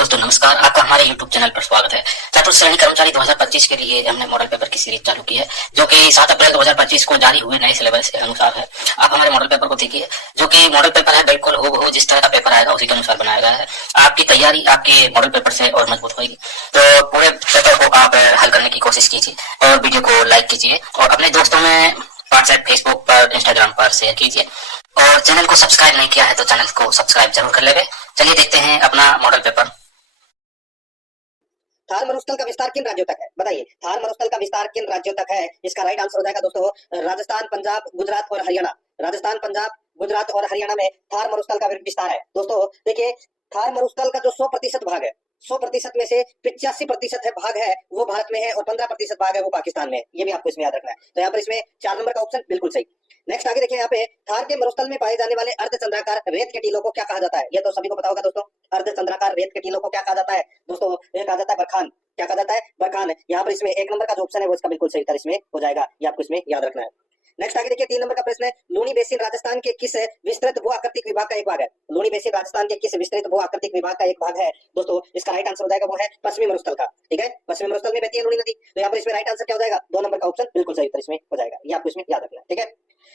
दोस्तों नमस्कार, आपका हमारे YouTube चैनल पर स्वागत है। चतुर्थ श्रेणी कर्मचारी 2025 के लिए हमने मॉडल पेपर की सीरीज चालू की है, जो कि 7 अप्रैल 2025 को जारी हुए नए सिलेबस के अनुसार है। आप हमारे मॉडल पेपर को देखिए, जो कि मॉडल पेपर है, बिल्कुल हूबहू जिस तरह का पेपर आएगा उसी के अनुसार बनाया गया है। आपकी तैयारी आपके मॉडल पेपर से और मजबूत होगी। तो पूरे पेपर को आप हल करने की कोशिश कीजिए और वीडियो को लाइक कीजिए और अपने दोस्तों में व्हाट्सएप, फेसबुक पर, इंस्टाग्राम पर शेयर कीजिए। और चैनल को सब्सक्राइब नहीं किया है तो चैनल को सब्सक्राइब जरूर कर लेंगे। चलिए देखते हैं अपना मॉडल पेपर। थार मरुस्थल का विस्तार किन राज्यों तक है? बताइए, थार मरुस्थल का विस्तार किन राज्यों तक है? इसका राइट आंसर हो जाएगा दोस्तों राजस्थान, पंजाब, गुजरात और हरियाणा। राजस्थान, पंजाब, गुजरात और हरियाणा में थार मरुस्थल का विस्तार है। दोस्तों देखिए, थार मरुस्थल का जो 100% भाग है, 100% में से 85% है भाग है वो भारत में है और 15% भाग है वो पाकिस्तान में है। ये भी आपको इसमें याद रखना है। तो यहाँ पर इसमें 4 नंबर का ऑप्शन बिल्कुल सही। नेक्स्ट आगे देखिए, यहाँ पे थार के मरुस्थल में पाए जाने वाले अर्धचंद्राकार रेत के टीलों को क्या कहा जाता है? ये तो सभी को पता होगा दोस्तों। अर्धचंद्राकार रेत के टीलों को क्या कहा जाता है दोस्तों? ये कहा जाता है बरखान। क्या कहा जाता है? बरखान। यहाँ पर इसमें 1 नंबर का जो ऑप्शन है वो इसका बिल्कुल सही उत्तर इसमें हो जाएगा। ये आपको इसमें याद रखना है। नेक्स्ट आगे देखिए, 3 नंबर का प्रश्न है, लूनी बेसिन राजस्थान के किस विस्तृत भू आकृतिक विभाग का एक भाग है? लूनी बेसिन राजस्थान के किस विस्तृत भू आकृतिक विभाग का एक भाग है? दोस्तों इसका राइट आंसर हो जाएगा वो है पश्चिमी मरुस्थल का। ठीक है, पश्चिमी मरुस्थल में बहती है लूनी नदी। तो यहाँ पर इसमें राइट आंसर क्या हो जाएगा? 2 नंबर का ऑप्शन बिल्कुल सही उत्तर इसमें हो जाएगा। ये आपको इसमें याद रखना है। ठीक है,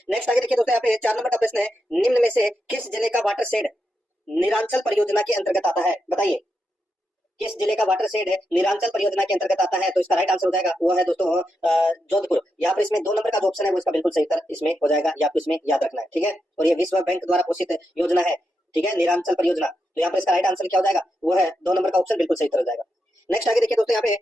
नेक्स्ट आगे देखिए दोस्तों, यहाँ पे 4 नंबर का प्रश्न है, निम्न में से किस जिले का वाटर शेड निरांचल परियोजना के अंतर्गत आता है? बताइए, किस जिले का वाटर शेड है निरांचल परियोजना के अंतर्गत आता है? तो इसका राइट आंसर हो जाएगा वो है दोस्तों जोधपुर। यहाँ पर इसमें 2 नंबर का जो ऑप्शन है वो इसका बिल्कुल सही उत्तर इसमें हो जाएगा। ये आपको इसमें याद रखना है। ठीक है, और ये विश्व बैंक द्वारा पोषित योजना है। ठीक है, निरांचल परियोजना। तो यहाँ पर इसका राइट आंसर क्या हो जाएगा? वो है 2 नंबर का ऑप्शन बिल्कुल सही उत्तर हो जाएगा। नेक्स्ट आगे देखिए दोस्तों, यहाँ पे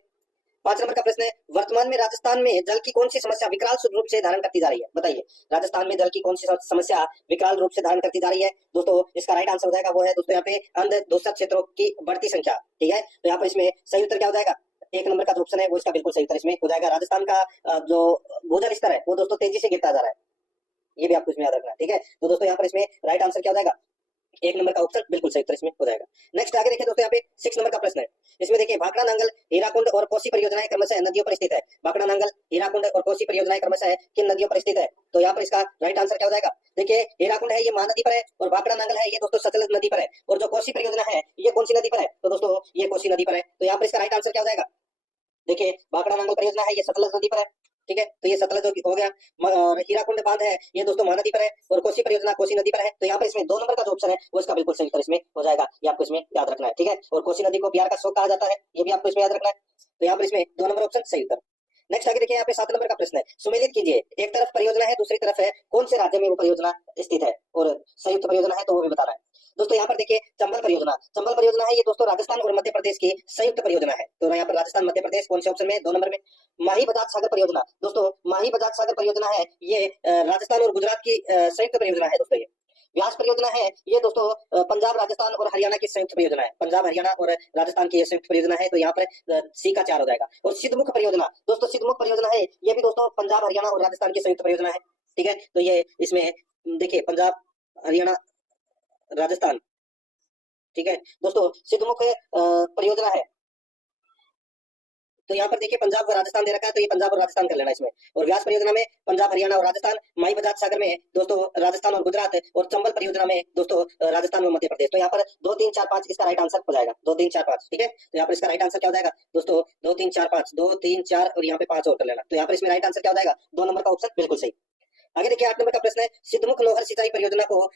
5 नंबर का प्रश्न है, वर्तमान में राजस्थान में जल की कौन सी समस्या विकराल रूप से धारण करती जा रही है? बताइए, राजस्थान में जल की कौन सी समस्या विकराल रूप से धारण करती जा रही है? दोस्तों इसका राइट आंसर हो जाएगा वो है दोस्तों यहाँ पे अंध दूषित क्षेत्रों की बढ़ती संख्या। ठीक है, तो यहाँ पर इसमें सही उत्तर क्या हो जाएगा? 1 नंबर का जो ऑप्शन है वो इसका बिल्कुल सही उत्तर इसमें हो जाएगा। राजस्थान का जो भूजल स्तर है वो दोस्तों तेजी से गिरता जा रहा है। ये भी आपको इसमें याद रखना है। ठीक है, तो दोस्तों यहाँ पर इसमें राइट आंसर क्या हो जाएगा? 1 नंबर का ऑप्शन बिल्कुल सही उत्तर इसमें हो जाएगा। नेक्स्ट आगे देखिए दोस्तों, यहाँ पे 6 नंबर का प्रश्न है। इसमें देखिए, भाखड़ा नांगल, हीराकुंड और कोसी परियोजनाएं क्रमशः नदियों पर स्थित है। भाखड़ा नांगल, हीराकुंड और कोसी परियोजनाएं क्रमशः किन नदियों पर स्थित है? तो यहाँ पर इसका राइट आंसर क्या हो जाएगा? देखिए, हीराकुंड है ये महानदी पर है और भाखड़ा नांगल है ये दोस्तों सतलज नदी पर है। और जो कोसी परियोजना है ये कौन सी नदी पर है? तो दोस्तों ये कोसी नदी पर है। तो यहाँ पर इसका राइट आंसर क्या हो जाएगा? देखिए, भाखड़ा नांगल परियोजना है ये सतलज नदी पर है। ठीक है, तो ये सतलज हो गया। और हीराकुंड बांध है ये दोस्तों महानदी पर है और कोसी परियोजना कोसी नदी पर है। तो यहाँ पर इसमें 2 नंबर का जो ऑप्शन है वो इसका बिल्कुल सही उत्तर इसमें हो जाएगा। ये आपको इसमें याद रखना है। ठीक है, और कोसी नदी को बिहार का शोक कहा जाता है, ये भी आपको इसमें याद रखना है। तो यहाँ पर इसमें 2 नंबर ऑप्शन सही उत्तर। नेक्स्ट आगे देखिए, यहाँ पे 7 नंबर का प्रश्न है, सुमेलित कीजिए, एक तरफ परियोजना है दूसरी तरफ है, कौन से राज्य में वो परियोजना स्थित है और संयुक्त परियोजना है तो वो भी बताना है। दोस्तों यहाँ पर देखिए, चंबल परियोजना, चंबल परियोजना है ये दोस्तों राजस्थान और मध्य प्रदेश की संयुक्त परियोजना है। तो यहाँ पर राजस्थान मध्य प्रदेश कौन से ऑप्शन में? 2 नंबर में। माही बजाज सागर परियोजना, दोस्तों माही बजाज सागर परियोजना है ये राजस्थान और गुजरात की संयुक्त परियोजना है दोस्तों। ये व्यास परियोजना है ये दोस्तों पंजाब, राजस्थान और हरियाणा की संयुक्त परियोजना है। पंजाब, हरियाणा और राजस्थान की संयुक्त परियोजना है। तो यहाँ पर सी का 4 हो जाएगा। और सिद्धमुख परियोजना, दोस्तों सिद्धमुख परियोजना है ये भी दोस्तों पंजाब, हरियाणा और राजस्थान की संयुक्त परियोजना है। ठीक है, तो ये इसमें देखिए पंजाब, हरियाणा, राजस्थान। ठीक है दोस्तों, सिद्धमुख परियोजना है तो यहाँ पर देखिए पंजाब और राजस्थान दे रखा है, तो ये पंजाब और राजस्थान कर लेना इसमें। और व्यास परियोजना में पंजाब, हरियाणा और राजस्थान, माई बजाज सागर में दोस्तों राजस्थान और गुजरात, और चंबल परियोजना में दोस्तों राजस्थान और मध्य प्रदेश। तो यहाँ पर 2 3 4 5 इसका राइट आंसर हो जाएगा। 2 3 4 5। ठीक है, तो यहाँ पर इसका राइट आंसर क्या हो जाएगा दोस्तों? 2 3 4 5, 2 3 4 और यहाँ पे 5 और कर लेना। तो यहाँ पर इसमें राइट आंसर क्या हो जाएगा? 2 नंबर का ऑप्शन बिल्कुल सही। आगे देखिए, 8 नंबर का प्रश्न है, सिद्धमुख नोहर सिंचाई परियोजना को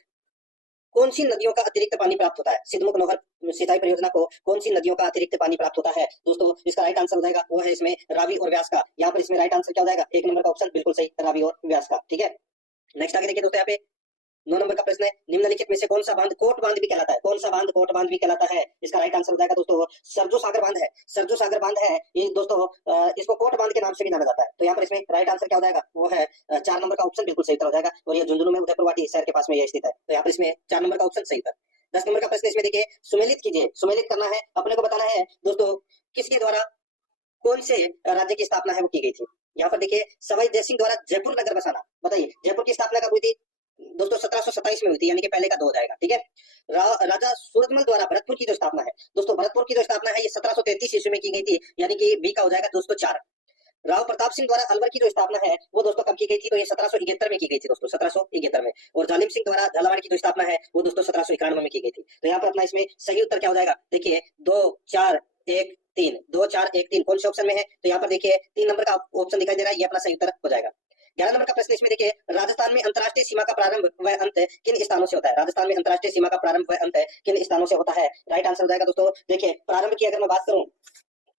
कौन सी नदियों का अतिरिक्त पानी प्राप्त होता है? सिद्धमुख नोहर सिंचाई परियोजना को कौन सी नदियों का अतिरिक्त पानी प्राप्त होता है? दोस्तों इसका राइट आंसर हो जाएगा वो है इसमें रावी और व्यास का। यहाँ पर इसमें राइट आंसर क्या हो जाएगा? 1 नंबर का ऑप्शन बिल्कुल सही, रावी और व्यास का। ठीक है, नेक्स्ट आगे देखिए दोस्तों, यहाँ पे 9 नंबर का प्रश्न है, निम्नलिखित में से कौन सा बांध कोट बांध भी कहलाता है? कौन सा बांध कोट बांध भी कहलाता है? इसका राइट आंसर हो जाएगा दोस्तों सरजू सागर बांध है। सरजू सागर बांध है ये दोस्तों इसको कोट बांध के नाम से भी जाना जाता है। तो यहाँ पर इसमें राइट आंसर क्या हो जाएगा? वो है 4 नंबर का ऑप्शन बिल्कुल सही उत्तर हो जाएगा। और ये झुंझुनू में उदयपुर वाटी शहर के पास में ये स्थित है। तो यहाँ पर इसमें 4 नंबर का ऑप्शन सही उत्तर। 10 नंबर का प्रश्न इसमें देखिए, सुमेलित कीजिए, सुमेलित करना है अपने को, बताना है दोस्तों किसके द्वारा कौन से राज्य की स्थापना है वो की गई थी। यहाँ पर देखिए, सवाई जय सिंह द्वारा जयपुर नगर बसाना। बताइए, जयपुर की स्थापना कब हुई थी दोस्तों? 1727 में हुई थी, यानी कि पहले का 2 हो जाएगा। ठीक है, राजा सूरजमल द्वारा भरतपुर की जो स्थापना है दोस्तों, भरतपुर की जो स्थापना है ये 1733 ईस्वी में की गई थी, यानी कि बी का हो जाएगा दोस्तों 4। राव प्रताप सिंह द्वारा अलवर की जो स्थापना है वो दोस्तों कब की गई थी? तो ये 1771 में की गई थी दोस्तों, 1771 में। और जालिम सिंह द्वारा झालावाड़ की जो स्थापना है वो दोस्तों 1791 में की गई थी। तो यहाँ पर अपना इसमें सही उत्तर क्या हो जाएगा? देखिए 2 4 1 3, 2 4 1 3 कौन से ऑप्शन में है? तो यहाँ पर देखिए 3 नंबर का ऑप्शन दिखाई दे रहा है, ये अपना सही उत्तर हो जाएगा। 11 नंबर का प्रश्न इसमें देखिए, राजस्थान में अंतरराष्ट्रीय सीमा का प्रारंभ व अंत किन स्थानों से होता है? राजस्थान में अंतरराष्ट्रीय सीमा का प्रारंभ व अंत किन स्थानों से होता है? राइट आंसर हो जाएगा दोस्तों, देखिए प्रारंभ की अगर मैं बात करूं,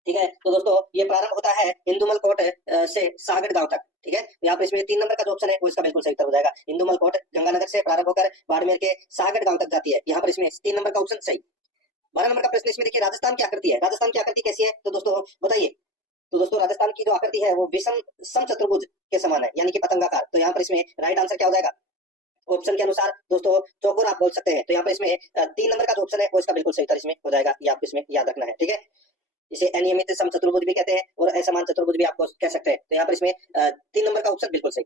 ठीक है, तो दोस्तों ये प्रारंभ होता है इंदुमल कोट से सागट गांव तक, ठीक है। यहाँ पे इसमें 3 नंबर का जो ऑप्शन है वो इसका बिल्कुल सही उत्तर हो जाएगा। इंदुमल कोट गंगानगर से प्रारंभ होकर बाड़मेर के सागट गांव तक जाती है, यहाँ पर इसमें 3 नंबर का ऑप्शन सही। 12 नंबर का प्रश्न इसमें देखिए, राजस्थान की आकृति है, राजस्थान की आकृति कैसी है? तो दोस्तों बताइए। तो दोस्तों राजस्थान की जो आकृति है वो विषम समचतुर्भुज के समान है, यानी कि पतंगाकार। तो यहाँ पर इसमें राइट आंसर क्या हो जाएगा? ऑप्शन के अनुसार दोस्तों चौकोर आप बोल सकते हैं। तो यहाँ पर इसमें 3 नंबर का जो ऑप्शन है वो इसका बिल्कुल सही उत्तर इसमें हो जाएगा, ये आपको इसमें याद रखना है, ठीक है। इसे अनियमित समचतुर्भुज भी कहते हैं और असमान चतुर्भुज भी आपको कह सकते हैं। तो यहाँ पर इसमें 3 नंबर का ऑप्शन बिल्कुल सही।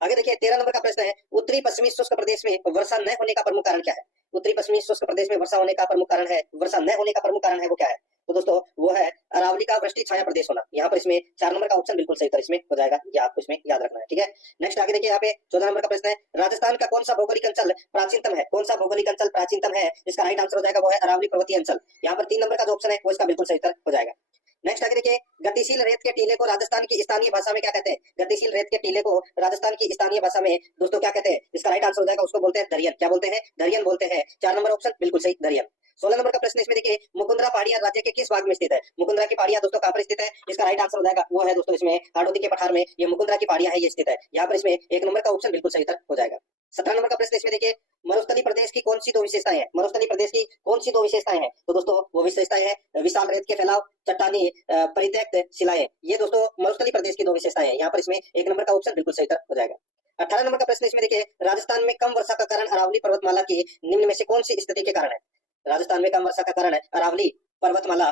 आगे देखिए 13 नंबर का प्रश्न है, उत्तरी पश्चिमी शुष्क प्रदेश में वर्षा न होने का प्रमुख कारण क्या है? उत्तरी पश्चिमी शुष्क प्रदेश में वर्षा होने का प्रमुख कारण है, वर्षा न होने का प्रमुख कारण है वो क्या है? तो दोस्तों वो है अरावली का वृष्टि छाया प्रदेश होना। यहाँ पर इसमें 4 नंबर का ऑप्शन बिल्कुल सही उत्तर इसमें हो जाएगा, ये आपको इसमें याद रखना है, ठीक है। नेक्स्ट आगे देखिए, यहाँ पे 14 नंबर का प्रश्न है, राजस्थान का कौन सा भौगोलिक अंचल प्राचीनतम है? कौन सा भौगोलिक अंचल प्राचीनतम है? इसका राइट आंसर हो जाएगा वो है अरावली पर्वतीय अंचल। यहाँ पर 3 नंबर का जो ऑप्शन है वो इसका बिल्कुल सही उत्तर हो जाएगा। नेक्स्ट आगे देखिए, गतिशील रेत के टीले को राजस्थान की स्थानीय भाषा में क्या कहते हैं? गतिशील रेत के टीले को राजस्थान की स्थानीय भाषा में दोस्तों क्या कहते हैं? इसका राइट आंसर हो जाएगा, उसको बोलते हैं दरियन। क्या बोलते हैं? दरियन बोलते हैं। 4 नंबर ऑप्शन बिल्कुल सही, दरियन। 16 नंबर का प्रश्न इसमें देखिए, मुकुंदरा पहाड़ियां राज्य के किस भाग में स्थित है? मुकुंदरा की पहाड़ियां दोस्तों कहां पर स्थित है? इसका राइट आंसर हो जाएगा वो है दोस्तों इसमें हाड़ौती के पठार में ये मुकुंदरा की पहाड़ियां है, ये स्थित है। यहाँ पर इसमें 1 नंबर का ऑप्शन बिल्कुल सही उत्तर हो जाएगा। 17 नंबर का प्रश्न इसमें देखिए, मरुस्थली प्रदेश की कौन सी 2 विशेषताएं हैं? मरुस्थली प्रदेश की कौन सी 2 विशेषताएं हैं? तो दोस्तों वो विशेषताएं हैं विशाल रेत के फैलाव, चट्टानी परित्यक्त शिलाएं, ये दोस्तों मरुस्थली प्रदेश की 2 विशेषताएं हैं। यहाँ पर इसमें 1 नंबर का ऑप्शन बिल्कुल सही उत्तर हो जाएगा। 18 नंबर का प्रश्न इसमें देखिए, राजस्थान में कम वर्षा का कारण अरावली पर्वतमाला की निम्न में से कौन सी स्थिति के कारण है? राजस्थान में कम वर्षा का कारण अरावली पर्वतमाला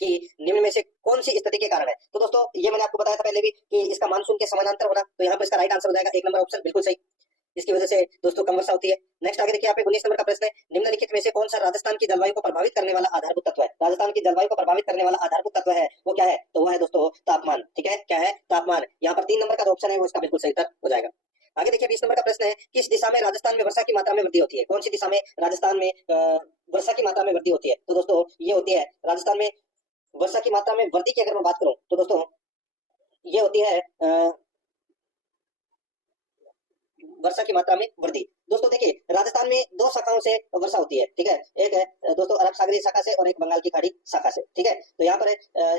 कि निम्न में से कौन सी स्थिति के कारण है? तो दोस्तों ये मैंने आपको बताया था पहले भी कि इसका मानसून के समानांतर होना। तो यहाँ पर इसका राइट आंसर हो जाएगा 1 नंबर ऑप्शन बिल्कुल सही, इसकी वजह से दोस्तों कम वर्षा होती है। नेक्स्ट आगे देखिए, यहाँ पे 19 नंबर का प्रश्न है, निम्नलिखित में से कौन सा राजस्थान की जलवायु को प्रभावित करने वाला आधारभूत तत्व है? राजस्थान की जलवायु को प्रभावित करने वाला आधारभूत तत्व है वो क्या है? तो वो है दोस्तों तापमान, ठीक है, क्या है? तापमान। यहाँ पर 3 नंबर का ऑप्शन है वो इसका बिल्कुल सही उत्तर हो जाएगा। आगे देखिए 20 नंबर का प्रश्न है, किस दिशा में राजस्थान में वर्षा की मात्रा में वृद्धि होती है? कौन सी दिशा में राजस्थान में वर्षा की मात्रा में वृद्धि होती है? तो दोस्तों ये होती है राजस्थान में वर्षा की मात्रा में वृद्धि की अगर मैं बात करूं तो दोस्तों ये होती है वर्षा की मात्रा में वृद्धि। दोस्तों देखिए राजस्थान में 2 शाखाओं से वर्षा होती है, ठीक है, एक है दोस्तों अरब सागरीय शाखा से और एक बंगाल की खाड़ी शाखा से, ठीक है। तो यहाँ पर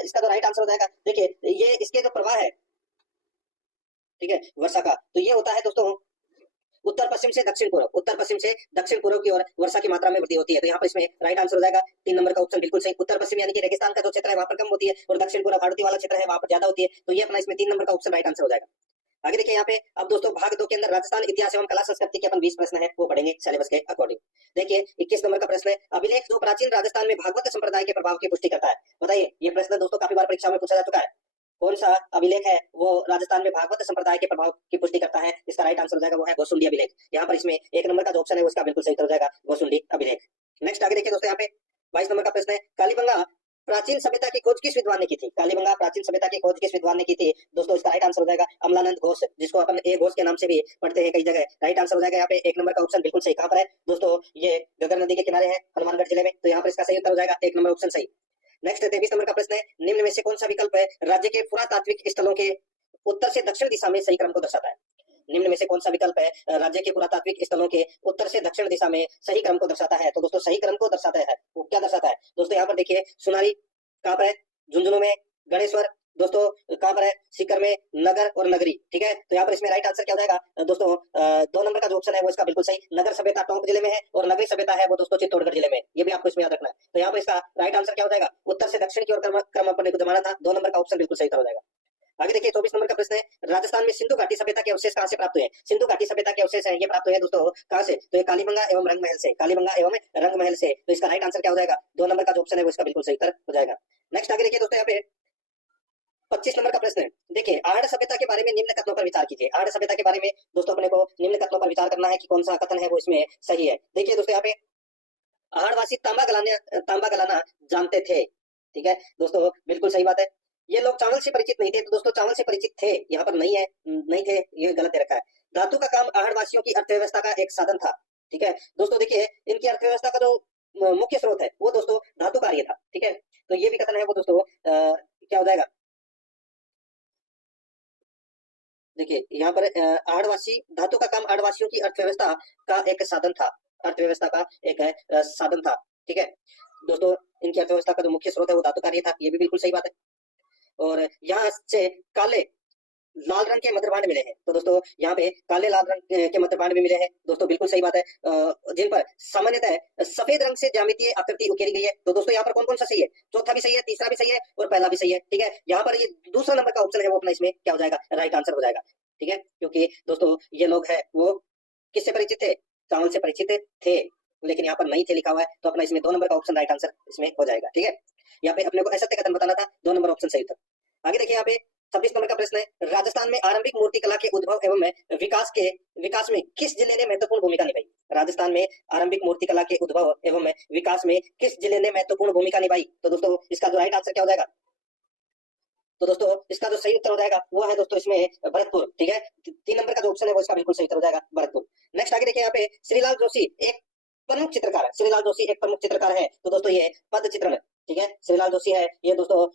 इसका जो राइट आंसर हो जाएगा, देखिए ये इसके जो प्रवाह है, ठीक है, वर्षा का, तो ये होता है दोस्तों उत्तर पश्चिम से दक्षिण पूर्व, उत्तर पश्चिम से दक्षिण पूर्व की ओर वर्षा की मात्रा में वृद्धि होती है। तो यहाँ पर इसमें राइट आंसर हो जाएगा 3 नंबर का ऑप्शन बिल्कुल सही। उत्तर पश्चिम यानी कि रेगिस्तान का जो क्षेत्र है वहां पर कम होती है और दक्षिण पूर्व हाड़ौती वाला क्षेत्र है वहां पर ज्यादा होती है। तो ये अपना इसमें 3 नंबर का ऑप्शन राइट आंसर हो जाएगा। आगे देखिए यहाँ पे अब दोस्तों भाग 2 के अंदर राजस्थान इतिहास एवं कला संस्कृति के अपन 20 प्रश्न है वो पढ़ेंगे सिलेबस के अकॉर्डिंग। देखिए 21 नंबर का प्रश्न है, अभिलेख जो प्राचीन राजस्थान में भागवत संप्रदाय के प्रभाव की पुष्टि करता है। बताइए ये प्रश्न दोस्तों काफी बार परीक्षा में पूछा जा चुका है, कौन सा अभिलेख है वो राजस्थान में भागवत संप्रदाय के प्रभाव की पुष्टि करता है? इसका राइट आंसर हो जाएगा वो है गोसुंडी अभिलेख। यहाँ पर इसमें 1 नंबर का जो ऑप्शन है उसका बिल्कुल सही उत्तर हो जाएगा गोसुंडी अभिलेख। नेक्स्ट आगे देखिए दोस्तों, यहाँ पे 22 नंबर का प्रश्न है, कालीबंगा प्राचीन सभ्यता की खोज किस विद्वान ने की थी? कालीबंगा प्राचीन सभ्यता की खोज किस विद्वान ने की थी? दोस्तों इसका राइट आंसर हो जाएगा अमलानंद घोष, जिसको अपन ए घोष के नाम से भी पढ़ते हैं कई जगह। राइट आंसर हो जाएगा यहाँ पे 1 नंबर का ऑप्शन बिल्कुल सही। कहां पर है दोस्तों? ये गगर नदी के किनारे है हनुमानगढ़ जिले में। तो यहाँ पर इसका सही उत्तर हो जाएगा 1 नंबर ऑप्शन सही। नेक्स्ट 23 नंबर का प्रश्न है, निम्न में से कौन सा विकल्प है राज्य के पुरातात्विक स्थलों के उत्तर से दक्षिण दिशा में सही क्रम को दर्शाता है? निम्न में से कौन सा विकल्प है राज्य के पुरातात्विक स्थलों के उत्तर से दक्षिण दिशा में सही क्रम को दर्शाता है? तो दोस्तों सही क्रम को दर्शाता है वो क्या दर्शाता है दोस्तों? यहाँ पर देखिए सुनारी कहां पर है? झुंझुनू में। गणेश्वर दोस्तों कहां पर है? सीकर में। नगर और नगरी, ठीक है। तो यहाँ पर इसमें राइट आंसर क्या हो जाएगा दोस्तों? 2 नंबर का जो ऑप्शन है वो इसका बिल्कुल सही, नगर सभ्यता टोंक जिले में है और नगरी सभ्यता है वो दोस्तों चित्तौड़गढ़ जिले में। ये भी आपको इसमें याद रखना है। तो यहाँ पर इसका राइट आंसर क्या हो जाएगा? उत्तर से दक्षिण की ओर क्रम अपने को जमाना था। 2 नंबर का ऑप्शन बिल्कुल सही हो जाएगा। आगे देखिए 24 नंबर का प्रश्न है, राजस्थान में सिंधु घाटी सभ्यता के अवशेष कहां से प्राप्त हुए? सिंधु घाटी सभ्यता के अवशेष है ये प्राप्त हुए दोस्तों कहां से? तो ये कालीबंगा एवं रंगमहल से, कालीबंगा एवं रंगमहल से। तो इसका राइट आंसर क्या हो जाएगा? 2 नंबर का जो ऑप्शन है वो इसका बिल्कुल सही उत्तर हो जाएगा। नेक्स्ट आगे देखिए दोस्तों, यहाँ पे 25 नंबर का प्रश्न है, देखिए आहड़ सभ्यता के बारे में निम्न कथनों पर विचार कीजिए। आहड़ सभ्यता के बारे में दोस्तों अपने को निम्न कथनों पर विचार करना है कि कौन सा कथन है वो इसमें सही है। देखिए दोस्तों यहाँ पे आहड़वासी तांबा गलाना जानते थे, ठीक है दोस्तों बिल्कुल सही बात है। ये लोग चावल से परिचित नहीं थे, तो दोस्तों चावल से परिचित थे, यहाँ पर नहीं है, नहीं थे, ये गलत दे रखा है। धातु का काम आहड़वासियों की अर्थव्यवस्था का एक साधन था। ठीक है दोस्तों, देखिए इनकी अर्थव्यवस्था का जो मुख्य स्रोत है वो दोस्तों धातु कार्य था। ठीक है, तो ये भी कथन है वो दोस्तों क्या हो जाएगा, देखिए यहाँ पर आहड़वासी, धातु का काम आहड़वासियों की अर्थव्यवस्था का एक साधन था, अर्थव्यवस्था का एक साधन था। ठीक है दोस्तों, इनकी अर्थव्यवस्था का जो मुख्य स्रोत है वो धातु कार्य था, ये भी बिल्कुल सही बात है। और यहाँ से काले लाल रंग के मध्यभांड मिले हैं, तो दोस्तों यहाँ पे काले लाल रंग के मध्यभांड भी मिले हैं, दोस्तों बिल्कुल सही बात है। जिन पर सामान्यतः सफेद रंग से ज्यामितीय आकृति उकेरी गई है, तो दोस्तों यहाँ पर कौन कौन सा सही है, चौथा भी सही है, तीसरा भी सही है और पहला भी सही है। ठीक है, यहाँ पर ये दूसरा नंबर का ऑप्शन है वो अपना इसमें क्या हो जाएगा, राइट आंसर हो जाएगा। ठीक है, क्योंकि दोस्तों ये लोग है वो किससे परिचित थे, चावल से परिचित थे, लेकिन यहाँ पर नहीं थे लिखा हुआ है, तो अपना इसमें 2 नंबर का ऑप्शन राइट आंसर इसमें हो जाएगा। ठीक है, यहाँ पे अपने को असत्य कथन बताना था, 2 नंबर ऑप्शन सही था। आगे देखिए यहाँ पे 26 नंबर का प्रश्न है, राजस्थान में आरंभिक मूर्ति कला के उद्भव एवं विकास में किस जिले ने महत्वपूर्ण भूमिका निभाई। राजस्थान में आरंभिक मूर्ति कला के उद्भव एवं विकास में किस जिले ने महत्वपूर्ण भूमिका निभाई, तो दोस्तों इसका जो राइट आंसर क्या हो जाएगा, तो दोस्तों इसका जो सही उत्तर हो जाएगा वो है दोस्तों इसमें भरतपुर। ठीक है, 3 नंबर का जो ऑप्शन है वो इसका बिल्कुल सही उत्तर हो जाएगा, भरतपुर। नेक्स्ट आगे देखिए यहाँ पे श्रीलाल जोशी एक प्रमुख चित्रकार है, श्रीलाल जोशी एक प्रमुख चित्रकार है, तो दोस्तों ये पद चित्रण, ठीक है, श्रीलाल जोशी है ये दोस्तों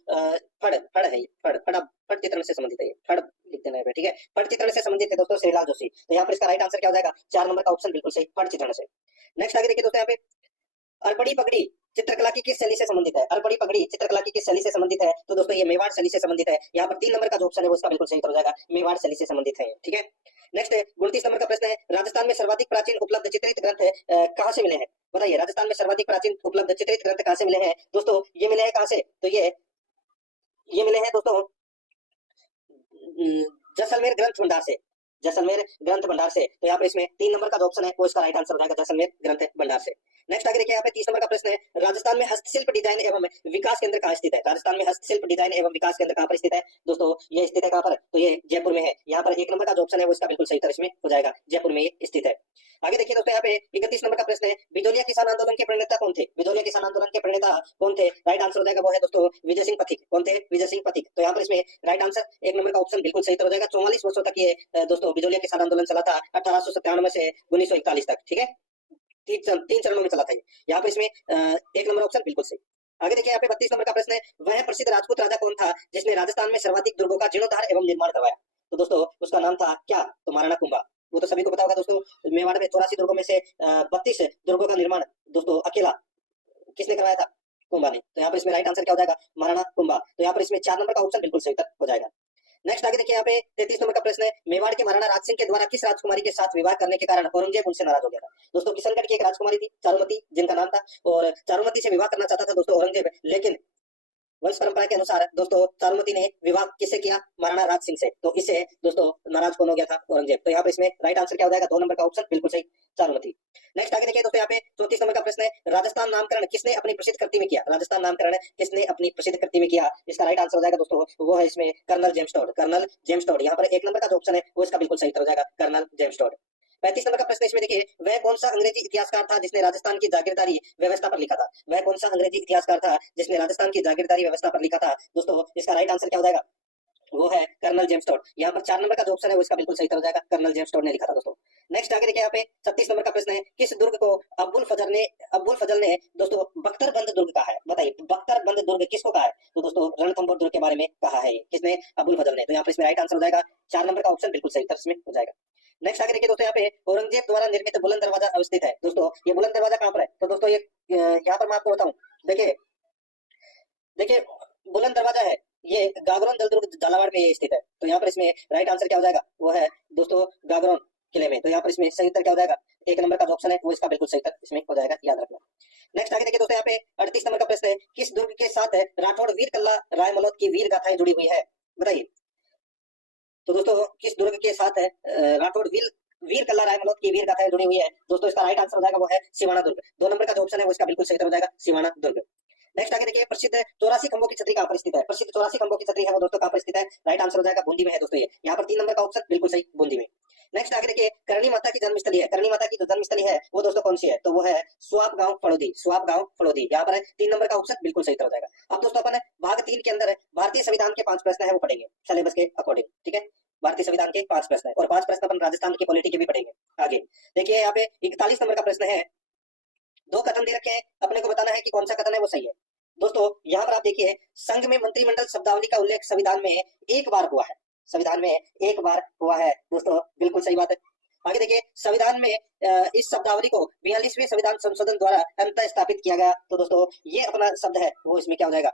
फड़ फड़ है, फड़ चित्रण से संबंधित है, ये फड़ लिख देना है। ठीक है, फड़ चित्रण से संबंधित है दोस्तों श्रीलाल जोशी, तो यहाँ पर इसका राइट आंसर क्या हो जाएगा, 4 नंबर का ऑप्शन बिल्कुल सही, फड़ चित्रण से। नेक्स्ट आगे देखिए दोस्तों यहाँ पे अरपड़ी पगड़ी चित्रकला की किस शैली से संबंधित है, अरपड़ी पगड़ी चित्रकला की किस शैली से संबंधित है, तो दोस्तों ये मेवाड़ शैली से संबंधित है। यहाँ पर 3 नंबर का जो ऑप्शन है वो इसका बिल्कुल सही हो जाएगा, मेवाड़ शैली से संबंधित है। ठीक है, नेक्स्ट 29 नंबर का प्रश्न है, राजस्थान में सर्वाधिक प्राचीन उपलब्ध चित्रित ग्रंथ कहाँ से मिले हैं, बताइए राजस्थान में सर्वाधिक प्राचीन उपलब्ध चित्रित ग्रंथ कहाँ से मिले हैं, दोस्तों ये मिले हैं कहाँ से, तो ये मिले हैं दोस्तों जैसलमेर ग्रंथ भंडार से, जैसलमेर ग्रंथ भंडार से। तो यहाँ पर इसमें 3 नंबर का जो ऑप्शन है वो इसका राइट आंसर हो जाएगा, जैसलमेर ग्रंथ भंडार से। नेक्स्ट आगे देखिए यहाँ पे 30 नंबर का प्रश्न है, राजस्थान में हस्तशिल्प डिजाइन एवं विकास केंद्र कहाँ स्थित है, राजस्थान में हस्तशिल्प डिजाइन एवं विकास केंद्र कहाँ पर स्थित है, दोस्तों ये स्थित है कहाँ पर, तो ये जयपुर में है। यहाँ पर 1 नंबर का जो ऑप्शन है वो इसका बिल्कुल सही उत्तर इसमें हो जाएगा, जयपुर में ये स्थित है। आगे देखिए दोस्तों यहाँ पे 31 नंबर का प्रश्न है, बिजोलिया किसान आंदोलन के प्रणेता कौन थे, बिजोलिया किसान आंदोलन के प्रणेता कौन थे, राइट आंसर हो जाएगा वो है दोस्तों विजय सिंह पथिक, कौन थे, विजय सिंह पथिक। तो यहाँ पर इसमें राइट आंसर 1 नंबर का ऑप्शन बिल्कुल सही हो जाएगा। 44 वर्षों तक ये दोस्तों बिजोलिया किसान आंदोलन चला था, 1897 से 1941 तक। ठीक है, 3 चरणों में चला था ये। यहाँ पर इसमें 1 नंबर ऑप्शन बिल्कुल सही। आगे देखिए यहाँ पे 32 नंबर का प्रश्न है, वह प्रसिद्ध राजपूत राजा कौन था जिसने राजस्थान में सर्वाधिक दुर्गों का जीर्णोद्धार एवं निर्माण करवाया, तो दोस्तों उसका नाम था क्या, तो महाराणा कुंभा। वो तो सभी को पता होगा दोस्तों, मेवाड़ में 84 दुर्गों में से 32 दुर्गों का निर्माण दोस्तों अकेला किसने करवाया था, कुंभा ने। तो यहाँ पर इसमें राइट आंसर क्या हो जाएगा, महाराणा कुंभा। तो यहाँ पर इसमें 4 नंबर का ऑप्शन बिल्कुल सही हो जाएगा। नेक्स्ट आगे देखिए यहाँ पे 33 नंबर का प्रश्न है, मेवाड़ के महाराणा राज सिंह के द्वारा किस राजकुमारी के साथ विवाह करने के कारण औरंगजेब उनसे नाराज हो गया था, दोस्तों किशनगढ़ की एक राजकुमारी थी चारुमती जिनका नाम था, और चारुमती से विवाह करना चाहता था दोस्तों औरंगजेब, लेकिन वंश परंपरा के अनुसार दोस्तों चारुमती ने विवाह किससे किया, महाराणा राज सिंह से, तो इससे दोस्तों नाराज कौन हो गया था, औरंगजेब। तो यहाँ पे इसमें राइट आंसर क्या हो जाएगा, 2 नंबर का ऑप्शन बिल्कुल सही, चारुमती। नेक्स्ट आगे देखिए दोस्तों यहाँ पे 34 नंबर का प्रश्न है, राजस्थान नामकरण किसने अपनी प्रसिद्ध कृति में किया, राजस्थान नामकरण किसने अपनी प्रसिद्ध कृति में किया, इसका राइट आंसर हो जाएगा दोस्तों वो है इसमें Colonel James Tod, Colonel James Tod. यहाँ पर 1 नंबर का जो ऑप्शन है वो इसका बिल्कुल सही हो जाएगा, कर्नल जेम्स टॉड। 35 नंबर का प्रश्न इसमें देखिए, वह कौन सा अंग्रेजी इतिहासकार था जिसने राजस्थान की जागीरदारी व्यवस्था पर लिखा था, वह कौन सा अंग्रेजी इतिहासकार था जिसने राजस्थान की जागीरदारी व्यवस्था पर लिखा था, दोस्तों इसका राइट आंसर क्या हो जाएगा, वो है कर्नल जेम्स टॉड। यहाँ पर 4 नंबर का जो ऑप्शन है वो इसका बिल्कुल सही हो जाएगा, कर्नल जेम्स टॉड ने लिखा था दोस्तों। नेक्स्ट आगे देखिए यहाँ पे 36 नंबर का प्रश्न है, किस दुर्ग को अब्बुल फजल ने दोस्तों बख्तरबंद दुर्ग कहा है, बताइए बख्तरबंद दुर्ग किसको कहा है, तो दोस्तों रणथंभौर दुर्ग के बारे में कहा है, किसने, अब्बुल फजल ने। तो यहाँ पर इसमें राइट आंसर हो जाएगा 4 नंबर का ऑप्शन बिल्कुल सही इसमें हो जाएगा। नेक्स्ट आगे देखिए दोस्तों यहाँ पे औरंगजेब द्वारा निर्मित बुलंद दरवाजा अवस्थित है, दोस्तों ये बुलंद दरवाजा कहाँ पर है, तो दोस्तों ये यहाँ पर मैं आपको बताऊं, देखिए बुलंद दरवाजा है ये गागरोन जलदुर्ग झालावाड़ में ये स्थित है। तो यहाँ पर इसमें राइट आंसर क्या हो जाएगा, वो है दोस्तों गागरोन किले में। तो यहाँ पर इसमें सही उत्तर क्या हो जाएगा, 1 नंबर का जो ऑप्शन है वो इसका बिल्कुल सही उत्तर इसमें हो जाएगा, याद रखना। नेक्स्ट आगे देखिए दोस्तों यहाँ पे 38 नंबर का प्रश्न है, किस दुर्ग के साथ राठौड़ वीर कल्ला राय मलोद की वीर गाथाएं जुड़ी हुई है, बताइए। तो दोस्तों किस दुर्ग के साथ राठौड़ वीर कल्ला राय मलोद की वीर गाथाएं जुड़ी हुई है, दोस्तों इसका राइट आंसर हो जाएगा वो है सिवाना दुर्ग। 2 नंबर का जो ऑप्शन है वो इसका बिल्कुल सही उत्तर हो जाएगा, सिवाना दुर्ग। नेक्स्ट आगे देखिए, प्रसिद्ध 84 खंभों की छतरी कहाँ पर स्थित है? प्रसिद्ध 84 खंभों की छतरी है वो दोस्तों कहाँ पर स्थित है? राइट आंसर हो जाएगा बूंदी में है दोस्तों ये। यहाँ पर 3 नंबर का ऑप्शन बिल्कुल सही, बूंदी में। नेक्स्ट आगे देखिए, करणी माता की जन्मस्थली है, करणी माता की जो जन्मस्थली है वो दोस्तों कौन सी है? तो वो है स्वाप गांव फड़ोदी, स्वाप गांव फड़ोदी। यहाँ पर 3 नंबर का ऑप्शन बिल्कुल सही हो जाएगा। अब दोस्तों अपन भाग 3 के अंदर भारतीय संविधान के 5 प्रश्न है वो पढ़ेंगे सिलेबस के अकॉर्डिंग, ठीक है। भारतीय संविधान के 5 प्रश्न है और 5 प्रश्न अपन राजस्थान की पॉलिटी के भी पढ़ेंगे आगे। देखिए यहाँ पे 41 नंबर का प्रश्न है, 2 कथन दे रखे हैं, अपने को बताना है कि कौन सा कथन है वो सही है। दोस्तों यहाँ पर आप देखिए, संघ में मंत्रिमंडल शब्दावली का उल्लेख संविधान में एक बार हुआ है, संविधान में एक बार हुआ है दोस्तों, बिल्कुल सही बात है। आगे देखिए, संविधान में इस शब्दावली को 42वें संविधान संशोधन द्वारा अंततः स्थापित किया गया। तो दोस्तों ये अपना शब्द है वो इसमें क्या हो जाएगा?